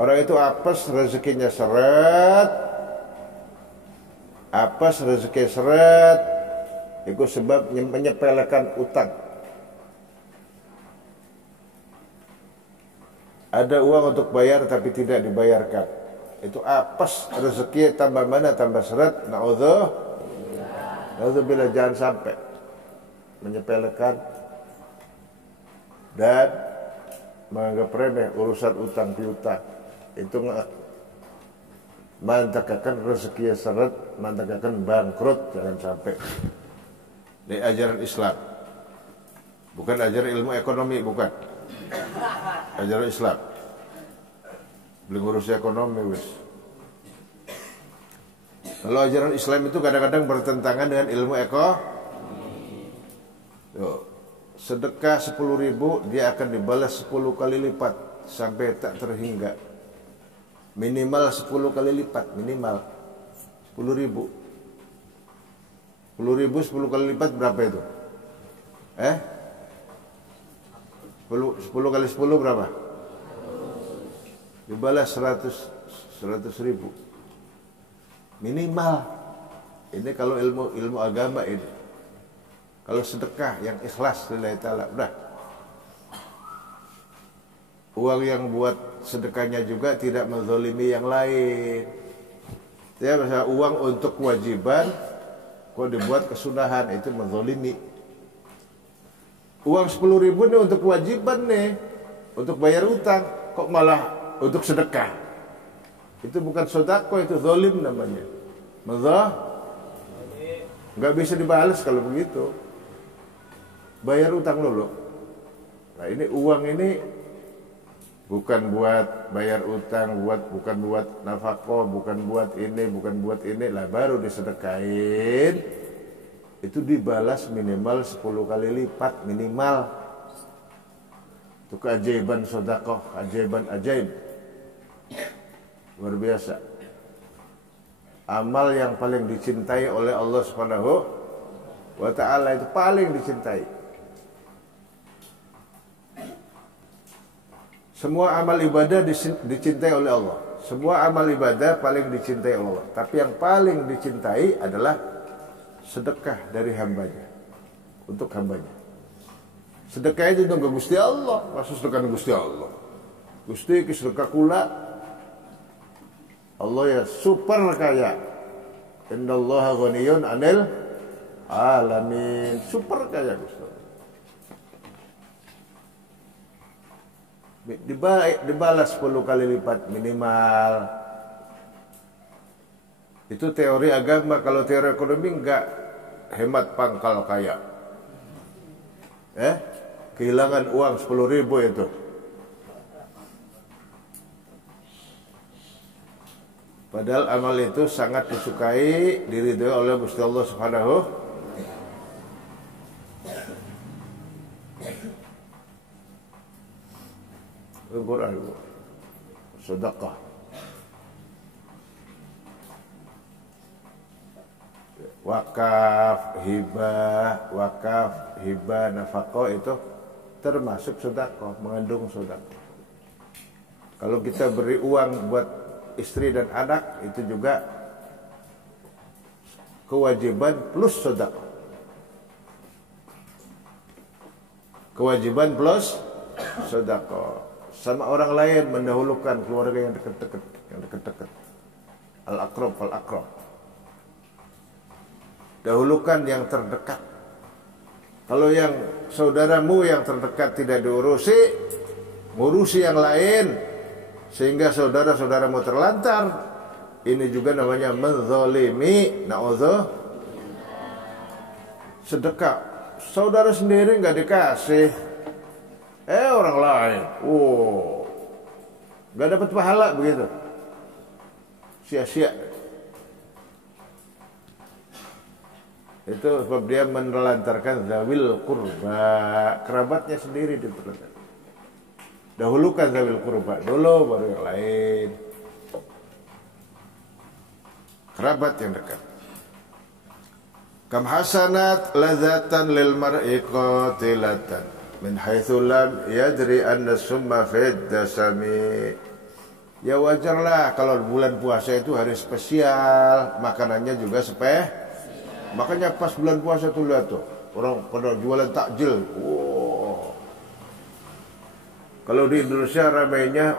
Orang itu apes, rezekinya seret, apes rezeki seret, itu sebab menyepelekan utang. Ada uang untuk bayar tapi tidak dibayarkan, itu apes, rezeki tambah mana tambah seret. Na'udzubillah, jangan sampai menyepelekan dan menganggap remeh urusan utang piutang. Itu mantakakan rezeki seret, mantakakan bangkrut, jangan sampai. Ini ajaran Islam, bukan ajaran ilmu ekonomi, bukan ajaran Islam. Beli ngurus ekonomi wis. Kalau ajaran Islam itu kadang-kadang bertentangan dengan ilmu sedekah 10.000 dia akan dibalas 10 kali lipat sampai tak terhingga. Minimal 10 kali lipat, minimal 10.000. 10 kali lipat berapa itu? 10 kali 10 berapa? Dibalas 100.000 minimal. Ini kalau ilmu agama ini. Kalau sedekah yang ikhlas lillahi ta'ala, udah. uang yang buat sedekahnya juga tidak menzalimi yang lain. Ya, misalnya uang untuk kewajiban kok dibuat kesunahan, itu menzalimi. Uang 10.000 nih untuk kewajiban nih, untuk bayar utang, kok malah untuk sedekah. Itu bukan sedekah, itu zalim namanya. Nggak bisa dibalas kalau begitu. Bayar utang dulu. Nah ini uang ini bukan buat bayar utang, bukan buat nafkah, bukan buat ini lah, baru disedekahin. Itu dibalas minimal 10 kali lipat minimal. Itu keajaiban sedekah, keajaiban ajaib. Luar biasa. Amal yang paling dicintai oleh Allah Subhanahu wa ta'ala, itu paling dicintai. Semua amal ibadah dicintai oleh Allah. Semua amal ibadah paling dicintai oleh Allah. Tapi yang paling dicintai adalah sedekah dari hambanya, untuk hambanya. Sedekah itu untuk Gusti Allah. Maksud sedekah Gusti Allah, Gusti sedekah kula, Allah ya super kaya. Innallaha ghaniyun 'anil alamin. Super kaya Gusti. Dibalas 10 kali lipat minimal. Itu teori agama. Kalau teori ekonomi enggak, hemat pangkal kaya. Kehilangan uang 10.000 itu. Padahal amal itu sangat disukai, diridhoi oleh Gusti Allah Subhanahu. Al-Quran, sedekah. Wakaf, hibah, nafkah itu termasuk sedekah, mengandung sedekah. Kalau kita beri uang buat istri dan anak, itu juga kewajiban plus sedekah. Kewajiban plus sedekah. Sama orang lain mendahulukan keluarga yang dekat-dekat. Al-aqrab fal-aqrab. Dahulukan yang terdekat. Kalau yang saudaramu yang terdekat tidak diurusi, ngurusi yang lain, sehingga saudara-saudaramu terlantar, ini juga namanya menzalimi. Na'udzubillah. Sedekah saudara sendiri nggak dikasih, orang lain, nggak dapat pahala begitu, sia-sia. Itu sebab dia menelantarkan zawil kurba, kerabatnya sendiri ditelantar. Dahulukan zawil kurba dulu, baru yang lain, kerabat yang dekat. Kam hasanat lazatan lil mar'i qatilatan min haitsu lam yadri anna summa fid dasami. Ya wajarlah kalau bulan puasa itu hari spesial, makanannya juga spesial. Makanya pas bulan puasa tuh lihat tuh, orang pada jualan takjil. Kalau di Indonesia ramainya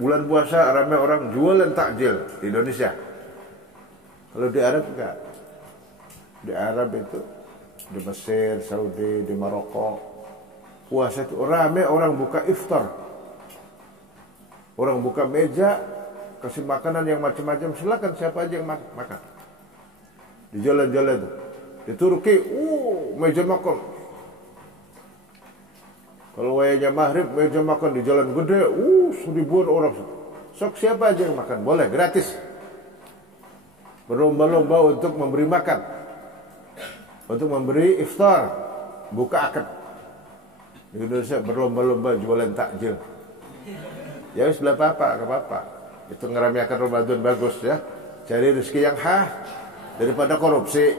bulan puasa, ramai orang jualan takjil di Indonesia. Kalau di Arab enggak. Di Arab itu, di Mesir, Saudi, di Maroko, puasa itu ramai orang buka iftar. Orang buka meja, kasih makanan yang macam-macam, silakan siapa aja yang makan. Di jalan-jalan itu. Di Turki, meja makan. Kalau wayanya maghrib, meja makan di jalan gede, seribuan orang. Sok siapa aja yang makan, boleh, gratis. Berlomba-lomba untuk memberi makan, untuk memberi iftar, buka akad. Di Indonesia berlomba-lomba jualan takjil. Ya wis lah apa-apa. Itu ngeramiakan Ramadan bagus ya. Cari rezeki yang daripada korupsi.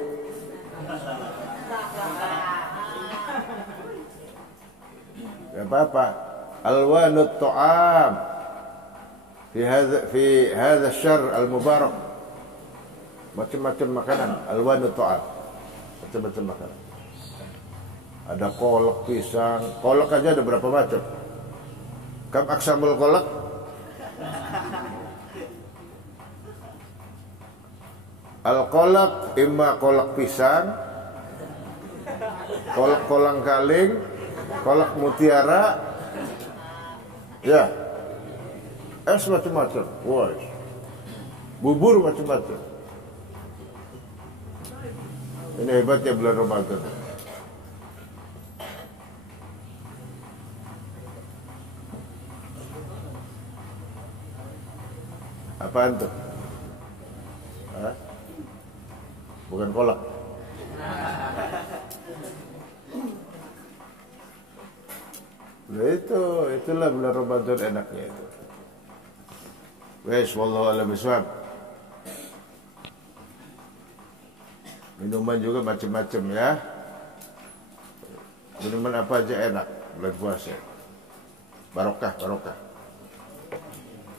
Ya apa-apa. Alwanut ta'am fi hadha asy-syahr al-mubarak. Macam-macam makanan, alwanut ta'am. Macam-macam makanan. Ada kolak pisang, kolak aja ada berapa macam. Kam aksamul kolak? Al-kolak imma kolak pisang, kolak kolang kaling, kolak mutiara, ya, es macam-macam, wah, bubur macam-macam. Ini hebatnya bulan Ramadan. Apaan tuh? Hah? Bukan kolak. Nah itulah bulan Ramadan enaknya itu. Wes, wallahu a'lam bishawab. Minuman juga macam-macam ya. Minuman apa aja enak bulan puasa. Barokah, barokah.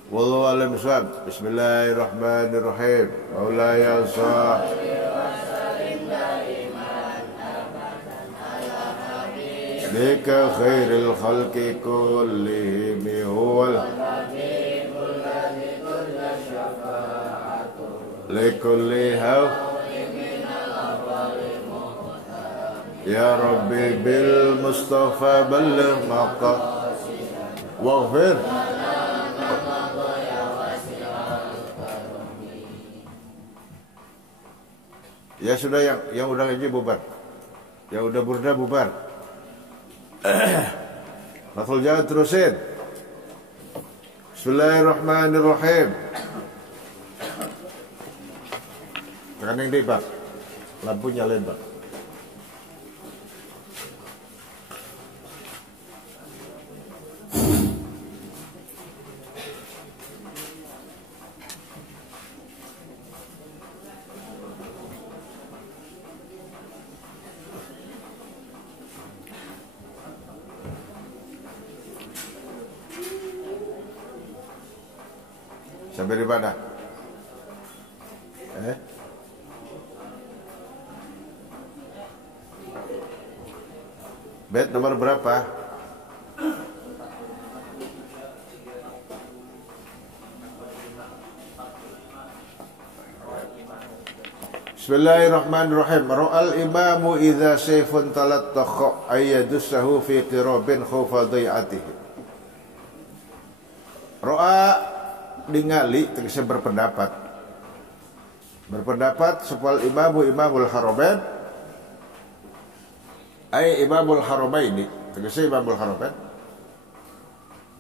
Wallahu a'lam bishawab. Bismillahirrahmanirrahim. Maulaya shalli bika khairil khalqi kullihim huwal likulli haw ya rabbi bil mustafa balligh maqasid waghfir ya sudah yang udah ngaji bubar, yang udah burda bubar. Lafal jalan terusin. Bismillahirrahmanirrahim. Tekan yang di bak. Lampu nyalain bak. Sampai di mana? Bed nomor berapa? Bismillahirrahmanirrahim. Ra'al imamu idza sayfun talattaqa ayyadussahu fi qirabin khawfa dhai'atihi. Ra'a ningali tegese berpendapat sepal imamul haramain ay imamul haramaini tegese imamul haramain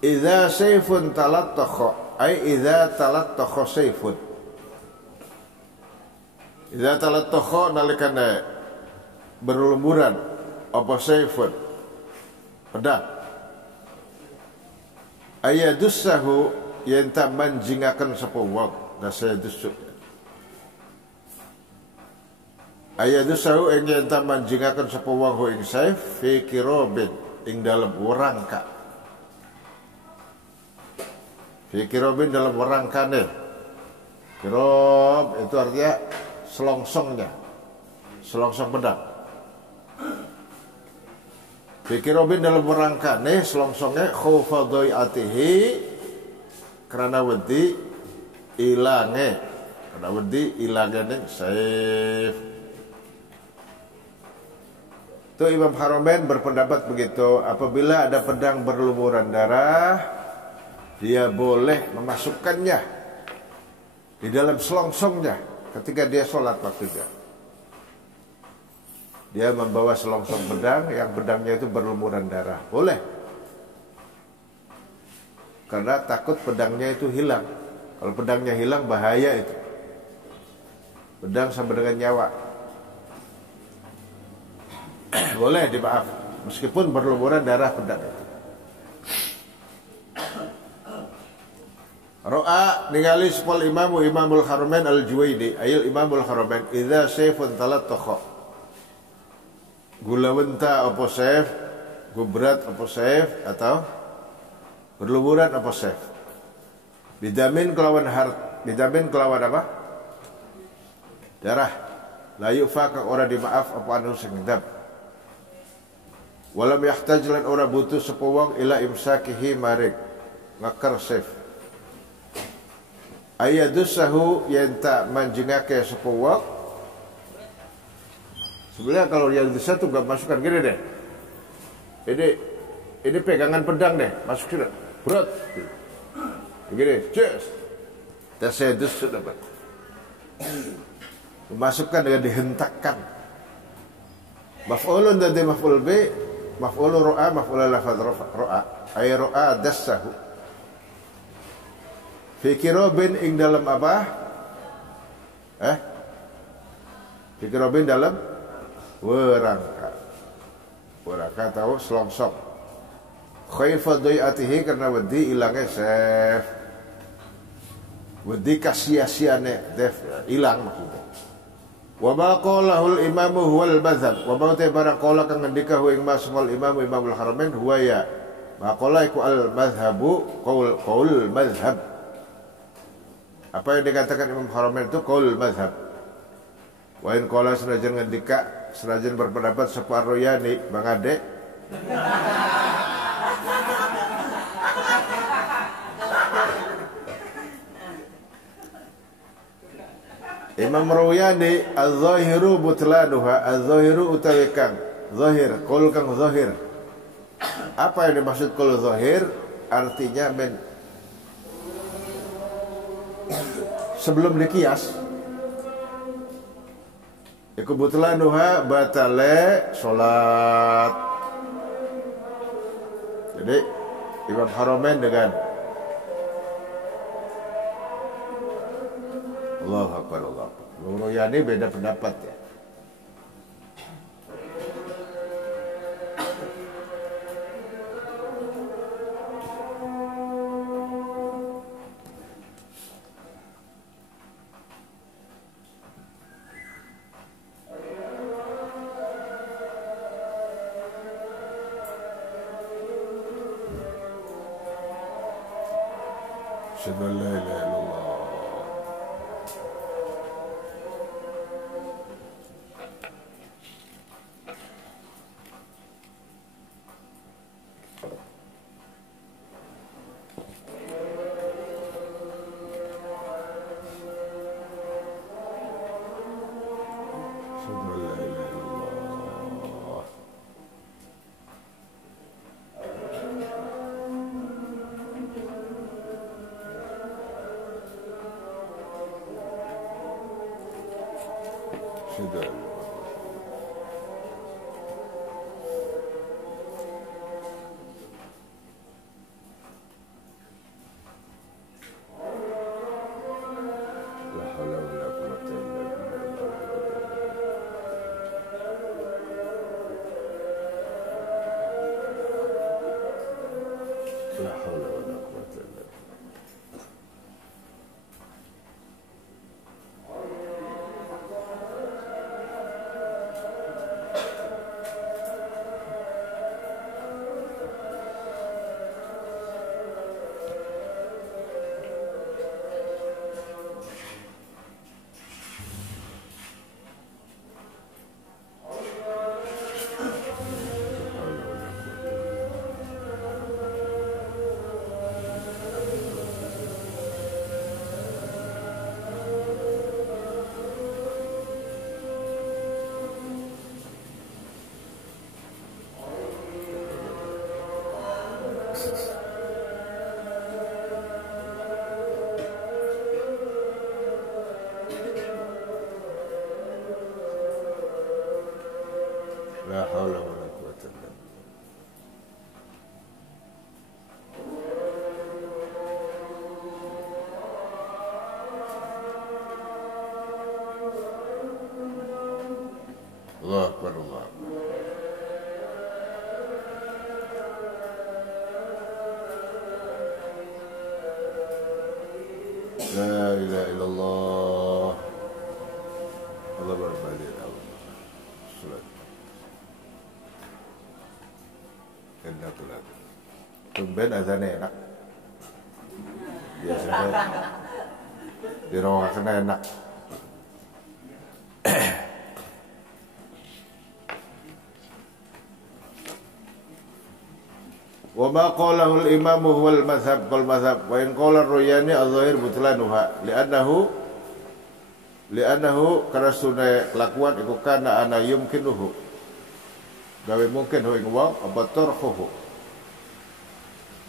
idza sayfun talattaqa ay idza talattaqa sayfun idza talattaqa nalikane berlumuran apa sayfun pedang ayadussahu yang tak manjingakan sapa wong nasa dusuk ayadusahu yang tak manjingakan sapa wong ho ing saif fi kirobin ing dalam warangka fi kirobin dalam warangkane kirob itu artinya selongsongnya selongsong pedang fi kirobin dalam warangkane selongsongnya khaufa dhai'atihi karena wedi ilange ning saif. Itu Imam Haramain berpendapat begitu, apabila ada pedang berlumuran darah dia boleh memasukkannya di dalam selongsongnya ketika dia sholat waktunya. Dia membawa selongsong pedang yang pedangnya itu berlumuran darah, boleh. Karena takut pedangnya itu hilang. Kalau pedangnya hilang bahaya itu. Pedang sama dengan nyawa. Boleh dimaaf meskipun berlumuran darah pedang itu. Ro'a ningali sepal imamul haramain al-Juwaini ayil imamul haramain idza sayfun talattaqa gulawenta apa sayf gubrat apa sayf atau berlumuran apa saif? Bidamin kelawan apa? Darah. La yufa ora dimaaf apa anu sing ndap. Walam yahtaj lan ora butuh sapa wong ila imsakihi marik ngakersif ayadussahu yang tak manjengake sepowak. Sebenarnya kalau yang desa tuh gak masukkan gini deh. Ini pegangan pedang deh, masuk sudah. Berat. Begini, just. Tasyadus sudah dapat. Memasukkan dengan dihentakkan. Maf'ulun dan maf'ul bi, maf'ul ro'a, maf'ul lafaz ro'a. Ay ro'a dassahu. Fi kirabin ing dalam apa? Fi kirabin dalam werangka. Werangka tahu selongsong. Khaifa dai'atihi karena wedi ilangnya sef. Wedi kasia-siane def ilang maksudnya. Wa ma qalahul imamu huwal mazhab. Wa ma tabara qala kang ngendika ing masmul imamu imamul haramain huwa ya. Ma qala iku al mazhabu qaul mazhab. Apa yang dikatakan Imam Haramain itu qaul mazhab. Wa in qala senajan ngendika senajan berpendapat separuh yani Bang Ade. Imam Rawiyani az-zahiru butlanuha, az-zahiru utawi kang zahir, qaul kang zahir. Apa yang dimaksud qaul zahir? Artinya sebelum dikias iku butlanuha batale salat. Jadi Imam Haramain dengan Allahu Akbar, Allahu Akbar. Imam Rawiyani beda pendapat ya. Asyhadu an la ilaha illallah. Sudah. La haula wala quwwata illa billah. La haula wala quwwata illa billah. La haula wala quwwata illa billah. Allahu Akbar, Allahu Akbar. La ilaha illallah. Allah berbalik Allah. Salat. Enak tuh. Tumben azannya enak. Biasanya di ruangan enak. Wa ma qalahu al-imam huwa al-madhhab qal madhhab wa in qala ar-Ruyani adh-dhahir butlanuha li'annahu karena sunai kelakuan iku kana ana yumkinuhu gawe mungkin ing wong apa tarhuhu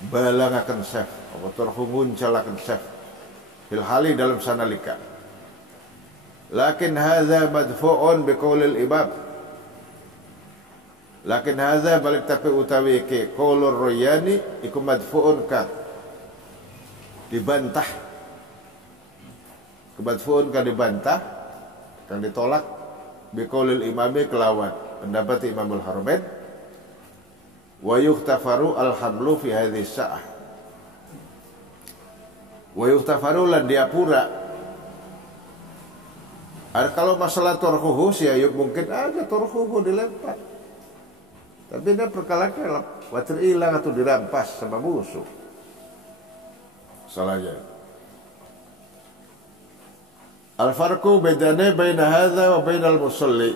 balangaken saf apa tarhu nguncalaken saf fil hali dalam sanalika lakin hadza madfu'un bi qaulil imam lakin hadza balik tapi utawi ke qaulur Ruyani iku madfu'un ka dibantah kemadfu'un ka dibantah kang ditolak bi qaulil imami kelawan pendapat Imamul Haramain wa yukhtafaru al-hamlu fi hadhihi sa'ah wa yukhtafaru lan diapura. Kalau masalah torhuhu sih ya mungkin aja torhuhu dilempar. Tapi dia perkara watir hilang atau dirampas sama musuh. Salahnya. Al-farqu bedane baina hadza wa bainal musalli.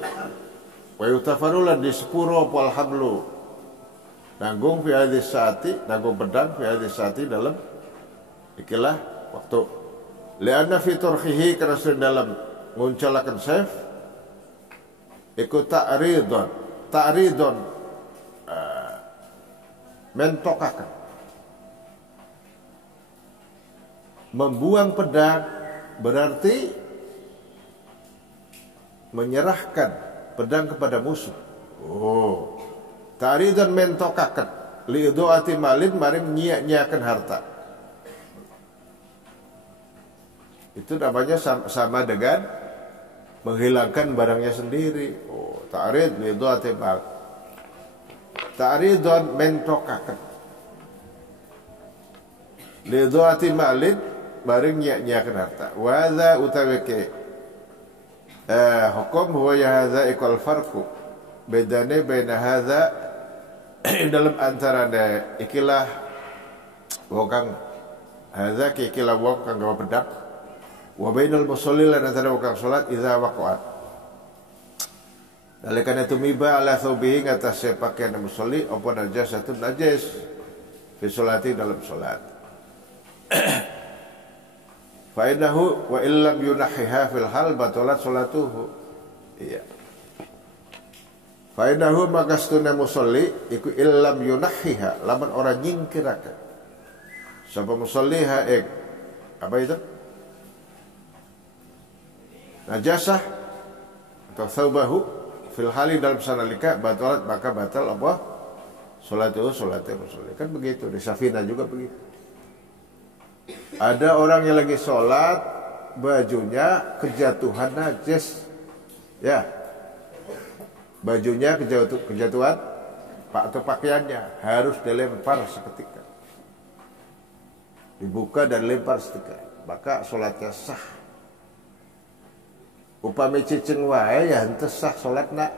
Wa yutafaru lan disepuro wal hablu. Nanggung fi hadhihi saati, nanggung pedang fi hadhihi saati dalam ikilah waktu. Lianna fi turhihi karena dalam nguncalakan saif ikut ta'ridon mentokakan membuang pedang berarti menyerahkan pedang kepada musuh. Ta'ridon mentokakan li'idho'ati malin maring nyiak-nyiakan harta. Itu namanya sama dengan menghilangkan barangnya sendiri. Ta'rid li'idho'ati malin. Ta'ridon mentokakan lidhoati malin baring nyiak-nyiakan harta wa hadza utawike hukum huwa ya hadza ikal farqu bedane baina hadza dalam antara ikilah wong kang hadza ikilah wong kang gawa pedang wa bainal musalli lan antara wong kang salat idza waqa'at. Oleh karena itu miba ala thawbihi ngatasnya pakaian musalli apa najasatun najis fi sholati dalam salat. Fa innahu wa illam yunahhiha fil hal batalat salatuhu. Iya. Fa innahu makastuna musalli iku illam yunahhiha lamun orang nyingkirakan. Sapa musalliha apa itu? Najasah atau thawbahu fil hali dalam sanalika batalat maka batal apa salatnya musalli. Kan begitu di Safina juga begitu. Ada orang yang lagi sholat bajunya kejatuhan najis ya, bajunya kejatuhan atau pakaiannya harus dilempar seketika, dibuka dan lempar seketika, maka sholatnya sah. Upami cicing wae ya henteu sah salatna.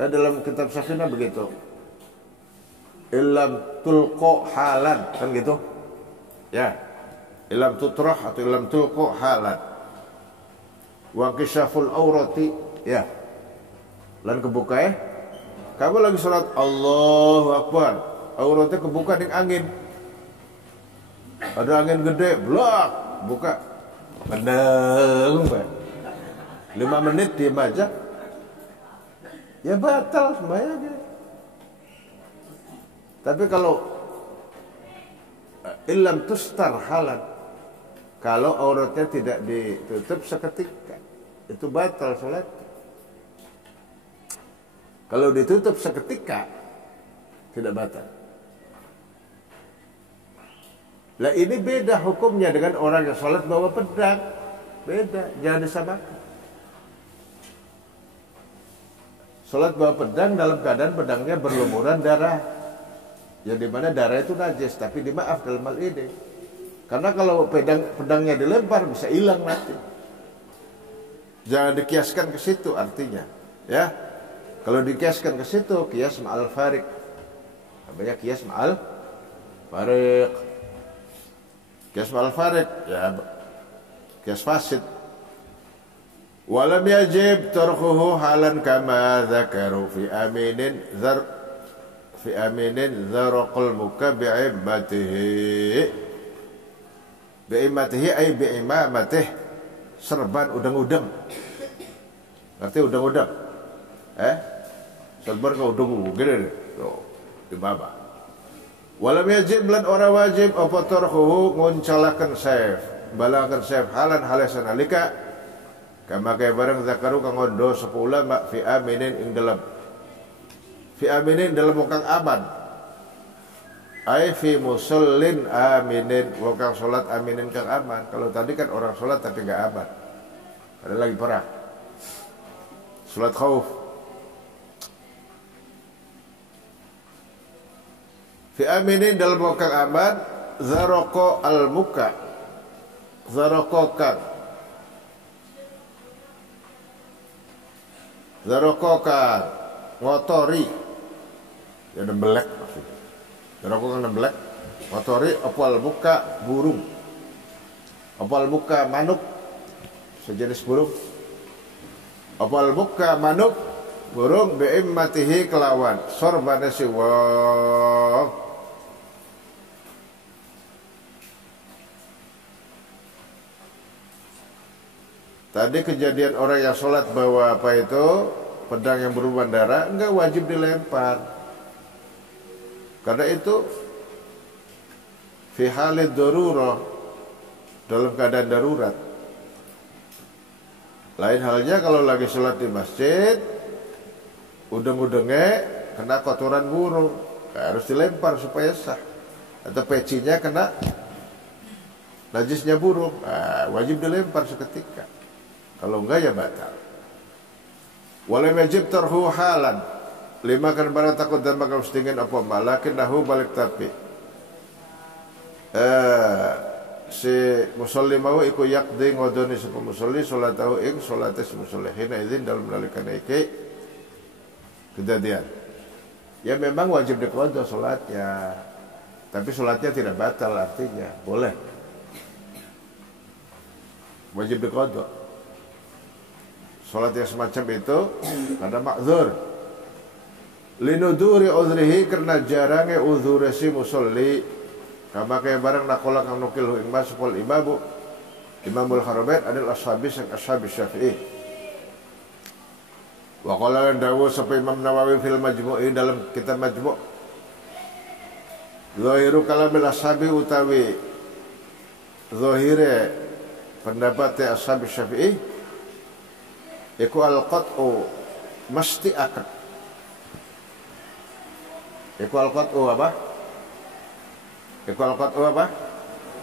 Kan dalam kitab Safina begitu. Illam tulqa halan kan gitu. Ya. Illam tutrah atau illam tulqa halan. Wa kishaful aurati ya. Lan kebuka kamu lagi salat Allahu Akbar. Auratnya kebuka dengan angin. Ada angin gede, blak, buka. Bener, 5 menit diam aja, ya batal semuanya. Tapi kalau illam tustar halan, kalau auratnya tidak ditutup seketika, itu batal salat. Kalau ditutup seketika, tidak batal. Lah ini beda hukumnya dengan orang yang sholat bawa pedang. Beda, jangan disamakan. Sholat bawa pedang dalam keadaan pedangnya berlumuran darah. Yang dimana darah itu najis, tapi dimaaf dalam hal ini. Karena kalau pedangnya dilempar bisa hilang nanti. Jangan dikiaskan ke situ artinya. Ya, kalau dikiaskan ke situ, kias ma'al farik. Namanya kias ma'al farik. Kias ma'al farid ya kias fasid. Walam yajib tarkuhu halan kama dzakaru fi aminin fi aminin zaraqal muka bi'immatihi ay bi'imamatih, serban udang-udang. Ngerti udang-udang? Serban ke udang gede tuh di bawah. Walam yajib lan ora wajib apa tarhuhu nguncalaken saif, balakan saif halan halasan alika kama kaya barang zakaru kang ngondo sapa ulama fi aminin ing dalam fi aminin dalam kang aman, ai fi musallin aminin wa kang salat aminin kang aman. Kalau tadi kan orang salat tapi enggak aman, ada lagi perang salat khauf. Fi aminin dalam kang aman, zaroko al muka, zarokokan ngotori, ya nembelek maksudnya. Zarokokan nembelek, ngotori opal muka burung, opal muka manuk, sejenis burung, opal muka manuk burung bi'immatihi kelawan sorbane si wong. Tadi kejadian orang yang sholat bawa apa itu pedang yang berubah darah, enggak wajib dilempar. Karena itu fi halid darurah, dalam keadaan darurat. Lain halnya kalau lagi sholat di masjid, udeng-udengnya kena kotoran burung, harus dilempar supaya sah. Atau pecinya kena najisnya burung, wajib dilempar seketika. Kalau enggak ya batal. Walau wajib tarhu halan, lima kan barang takut dan bakal setingin apa malakin nahu balik tapi si musolli mau iku yakdi ngodoni sapa musolli salatahu ing salate si musolli hina idzin dalam nalikan iki kejadian. Ya memang wajib diqadha salatnya, tapi salatnya tidak batal, artinya boleh. Wajib diqadha. Salat yang semacam itu karena ma'dzur. Linuduri uzrihi karena jarangnya uzur si musolli. Kama kaya barang nakola kang nukil ing masfal imamu Imamul Haramain adalah ashabi sang ashabi Syafi'i. Wa qala lan dawu sapa Imam Nawawi fil Majmu' dalam kitab Majmu'. Zahiru kalamil ashabi utawi zahire pendapat ashabi Syafi'i iku al-qat'u mesti akad. Iku al-qat'u apa? Iku al-qat'u apa?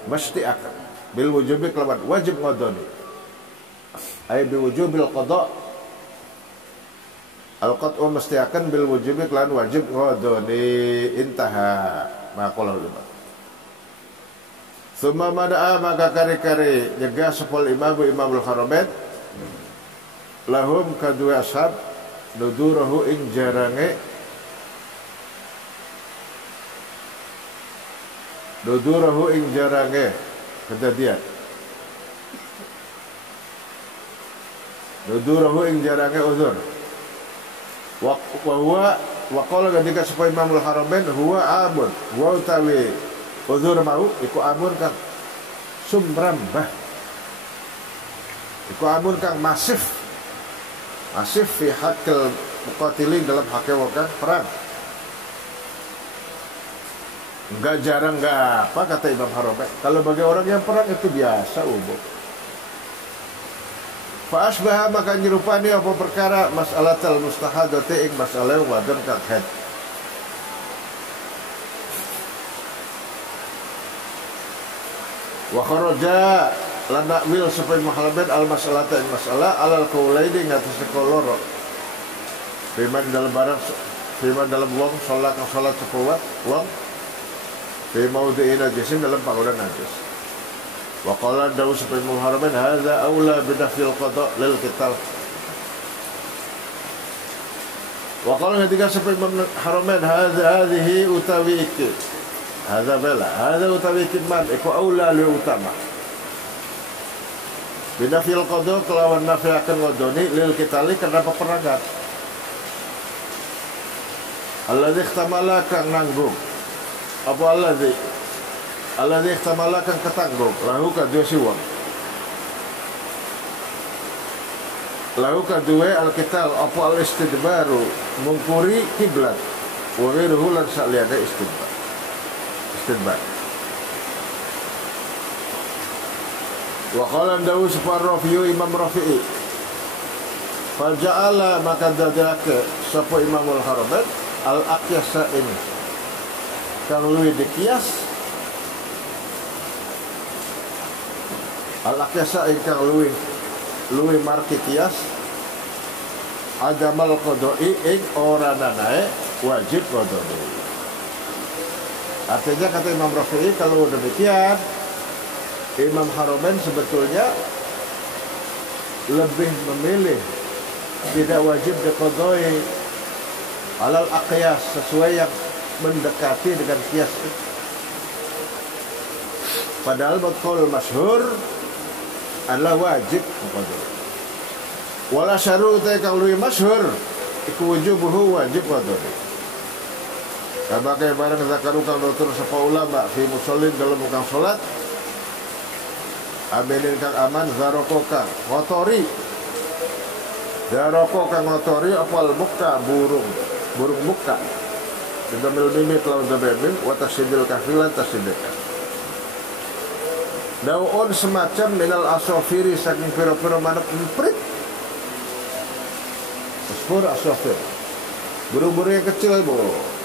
Mesti akad. Bil wujubi kelawan wajib ngodoni. Ay bi wujubil qada'. Al-qat'u mesti akan bil wujubi kelawan wajib ngodoni. Intaha maqalah ulama. Summa mada'a maka kari-kari nyegah sepul Imamul Haramain lahum kadua ashab nudurahu ing jarange kejadian nudurahu ing jarange uzur wa qala ketika supaya Imamul Haramain huwa amun wa utawi uzur mau iku amun kang sumrambah iku amun kang masif fi hakil muqatilin dalam hakil wakil perang. Enggak jarang, enggak apa kata Imam Haramain. Kalau bagi orang yang perang itu biasa umum. Fa asbaha maka nyerupani apa perkara mas'alatul mustahadati ing masalah wadon kang head. Wa kharaja lana wil supaya Muhammad al-masalata ing masalah alal qaulaini ngatas koloro. Firman dalam barang firman dalam wong salat sepuluh wong fi maudhi'in najisin dalam panggonan najis. Wa qala dawu supaya Muhammad hadza aula bidafil qada lil qital. Wa qala ketika supaya Muhammad hadhihi utawi iki. Hadza bala hadza utawi kiman iku aula li utama. Binafil qada kelawan nafi akan ngodoni lil qitali karena peperangan. Alladzi ihtamala kang nanggung. Apa alladzi ihtamala kang ketanggung. Lahu kadua siwang. Lahu kadua al-qital apa al-istidbaru mungkuri kiblat. Wa ghairuhu lan sa'liyada istidbar. Wa qala dawu sufar Rafi'u Imam Rafi'i. Faja'ala maka dadake sapa Imamul Harabat al-aqyasa ini kang luwih dikias al-aqyasa ingkang luwih marki kias adamal qada'i ing ora nanae wajib qada'i. Artinya kata Imam Rafi'i kalau demikian Imam Haramain sebetulnya lebih memilih tidak wajib diqadai alal aqyas sesuai yang mendekati dengan kias. Padahal qaul masyhur adalah wajib qadai. Wala syar'u kang luwih masyhur iku wujubuhu wajib qadai. Kabakai barang zakaru kang dotur sapa ulama fi musallin dalam ukang salat aminin kang aman zarokoka ngotori zarokoka ngotori apal mukka burung mukka bidamil mimit lawan dabemim watasidil kafilan tasidika daun semacam minal asofiri saking pira-pira manuk emprit spor asofir burung-burung yang kecil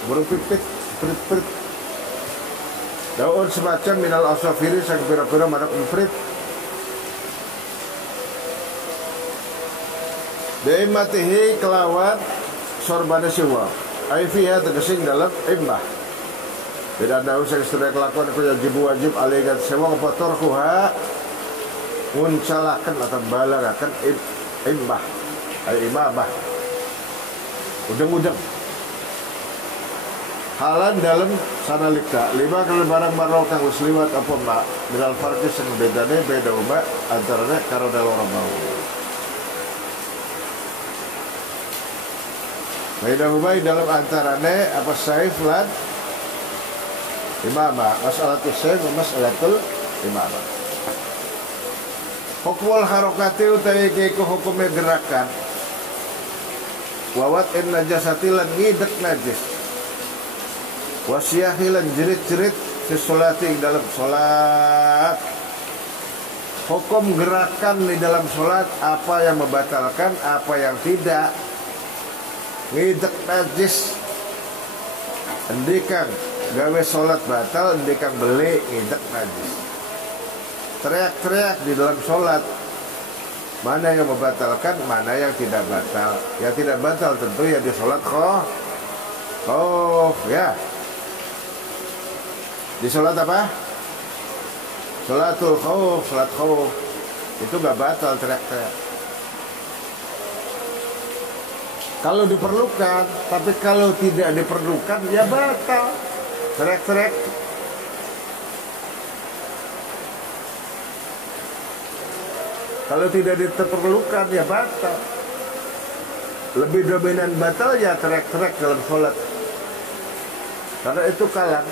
burung pipit prit daun semacam minal asofiri saking pira-pira manuk emprit Daimatihi kelawan sorbane siwa aifiha tegesing dalam imbah. Tidak ada usah istri kelakuan ku wajib aligat sewa kotor kuha nguncalakan atau balagakan imbah ay imabah udeng-udeng halan dalam sanalika lima kali barang marau kang wis liwat apa mbak bilal farqi sing bedane beda mbak antarane karo dalem mau. Beda ubay dalam antarane apa saif lan imamah, masalatul saif masalatul imamah. Hukumul harokati utai keiko hukumnya gerakan. Wawat in najasati lan ngidek najis. Wasiyahi lan jerit-jerit fi sholati dalam sholat. Hukum gerakan di dalam sholat apa yang membatalkan, apa yang tidak. Ngidek najis endikan gawe sholat batal, endikan beli ngidek najis. Teriak-teriak di dalam sholat mana yang membatalkan, mana yang tidak batal. Yang tidak batal tentu ya di sholat khauf ya. Di sholat apa? Sholatul khauf, sholat khauf itu gak batal teriak-teriak. Kalau diperlukan, tapi kalau tidak diperlukan ya batal. Teriak-teriak. Kalau tidak diperlukan ya batal. Lebih dominan batal ya teriak-teriak dalam sholat. Karena itu kalang.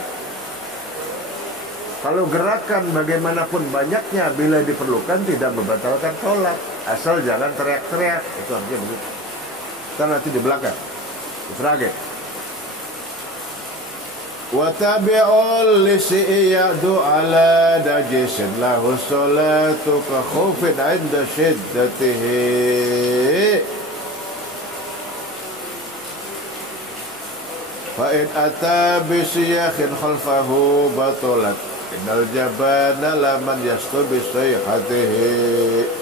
Kalau gerakan bagaimanapun banyaknya bila diperlukan tidak membatalkan sholat. Asal jangan teriak-teriak. Itu artinya begitu. Kita nanti di belakang Ifrage wa tabi'ul lisiyadu ala najisin lahu salatu ka khufin inda shiddatihi fa in ata bisiyakhin khalfahu batulat innal jabana laman yastu bisayhatihi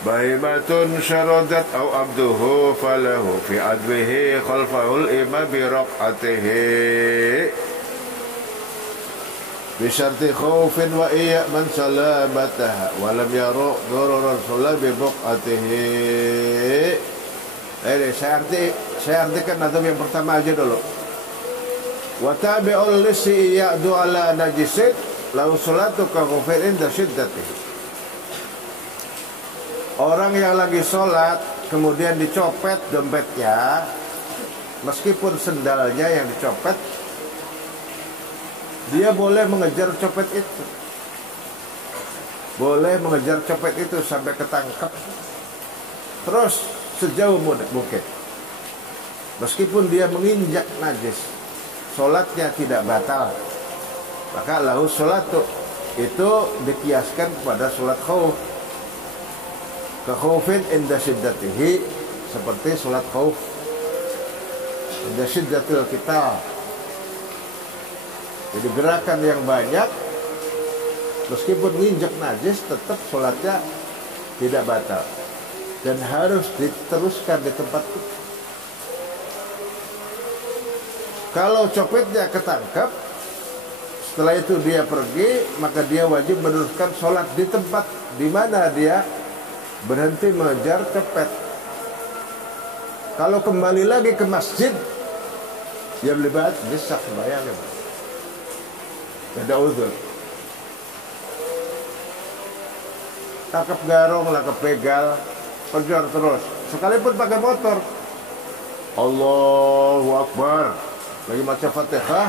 Bahimatun syaradat au abduhu falahu fi adwihi khalfahul imam bi raq'atihi bi syarti khawfin wa iya man salamataha wa lam yaru duraran salat bi buq'atihi. Saya artikan nazam yang pertama aja dulu. Wa tabi'ul lisi ya'du ala najisin lau salatu ka khawfin inda syiddatihi. Orang yang lagi sholat kemudian dicopet dompetnya meskipun sendalnya yang dicopet, dia boleh mengejar copet itu. Boleh mengejar copet itu sampai ketangkep. Terus sejauh mungkin. Meskipun dia menginjak najis, sholatnya tidak batal. Maka lahu sholatu, itu dikiaskan kepada sholat khauf. Khaufin inda syiddatihi, seperti sholat khauf inda syiddatil qital. Jadi gerakan yang banyak, meskipun nginjak najis, tetap sholatnya tidak batal dan harus diteruskan di tempat itu. Kalau copetnya ketangkap, setelah itu dia pergi, maka dia wajib meneruskan sholat di tempat di mana dia berhenti mengejar copet. Kalau kembali lagi ke masjid, dia melibat bisa sembahyang. Ada uzur. Tangkap garong lah, kepegal, kejar terus. Sekalipun pakai motor, Allahu Akbar, lagi baca Fatihah,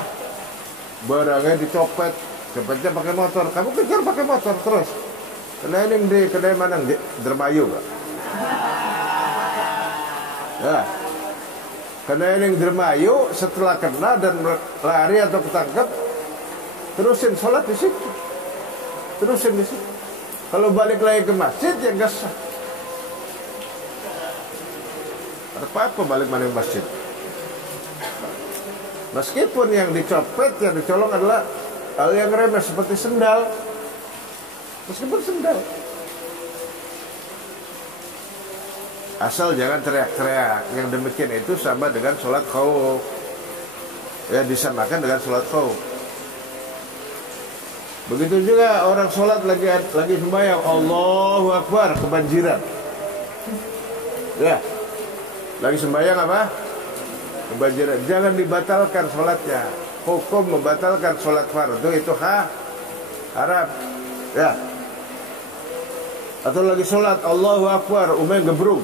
barangnya dicopet, copetnya pakai motor, kamu kejar pakai motor terus. Kena ini di kedai mana? Dermayu gak? Ya. Kena ini Dermayu, setelah kena dan lari atau ketangkep, terusin sholat di situ. Terusin di situ. Kalau balik lagi ke masjid ya gak sah. Apa-apa balik mana ke masjid. Meskipun yang dicopet, yang dicolong adalah hal yang remeh seperti sendal. Meskipun sendal. Asal jangan teriak-teriak. Yang demikian itu sama dengan sholat khauf. Ya, disamakan dengan sholat khauf. Begitu juga orang sholat lagi sembahyang, Allahu Akbar, kebanjiran. Ya, lagi sembahyang apa? Kebanjiran. Jangan dibatalkan sholatnya. Hukum membatalkan sholat fardu itu haram. Ya. Atau lagi sholat Allahu Akbar, umay gebrung.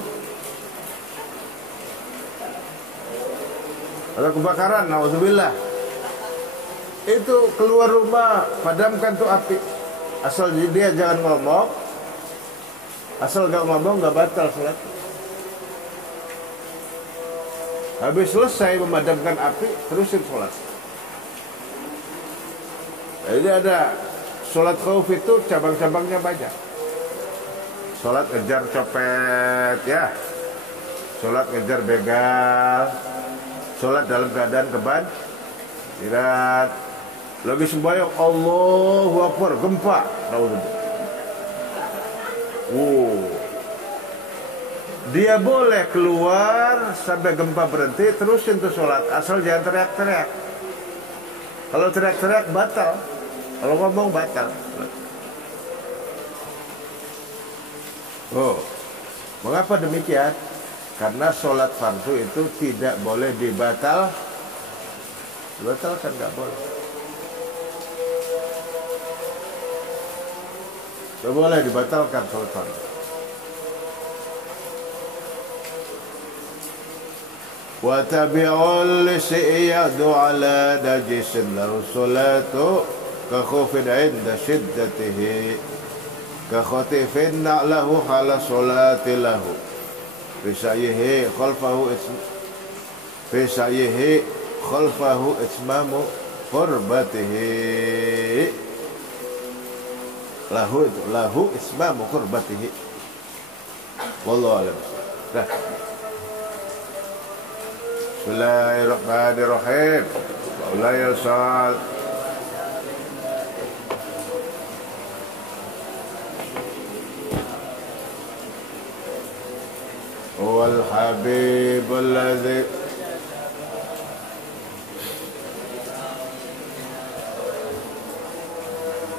Atau kebakaran, na'udzubillah. Itu keluar rumah, padamkan tuh api. Asal dia jangan ngomong. Asal gak ngomong gak batal sholat. Habis selesai memadamkan api, terusin sholat. Jadi ada sholat khauf itu cabang-cabangnya banyak. Sholat ngejar copet, ya. Sholat ngejar begal. Sholat dalam keadaan kebanjiran. Lagi sembahyang Allahu Akbar, gempa. Dia boleh keluar sampai gempa berhenti, terusin tuh sholat. Asal jangan teriak-teriak. Kalau teriak-teriak batal. Kalau ngomong batal. Mengapa demikian? Karena sholat fardu itu tidak boleh dibatalkan, nggak boleh. Nggak boleh dibatalkan sholat fardu. Wa tabi'ul siyadu ala najisin lahu salatu ka khufin inda shiddatihi ka khatifin lahu hala salati lahu fi sa'yihi khalfahu itmamu qurbatihi lahu ismamu qurbatihi. Wallahu a'lam. Dah. Bismillahirrahmanirrahim. Mulai asal. Wal habib alladhi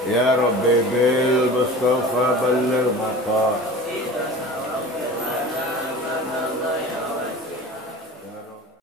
ya rabbi bil mustafa balligh maqam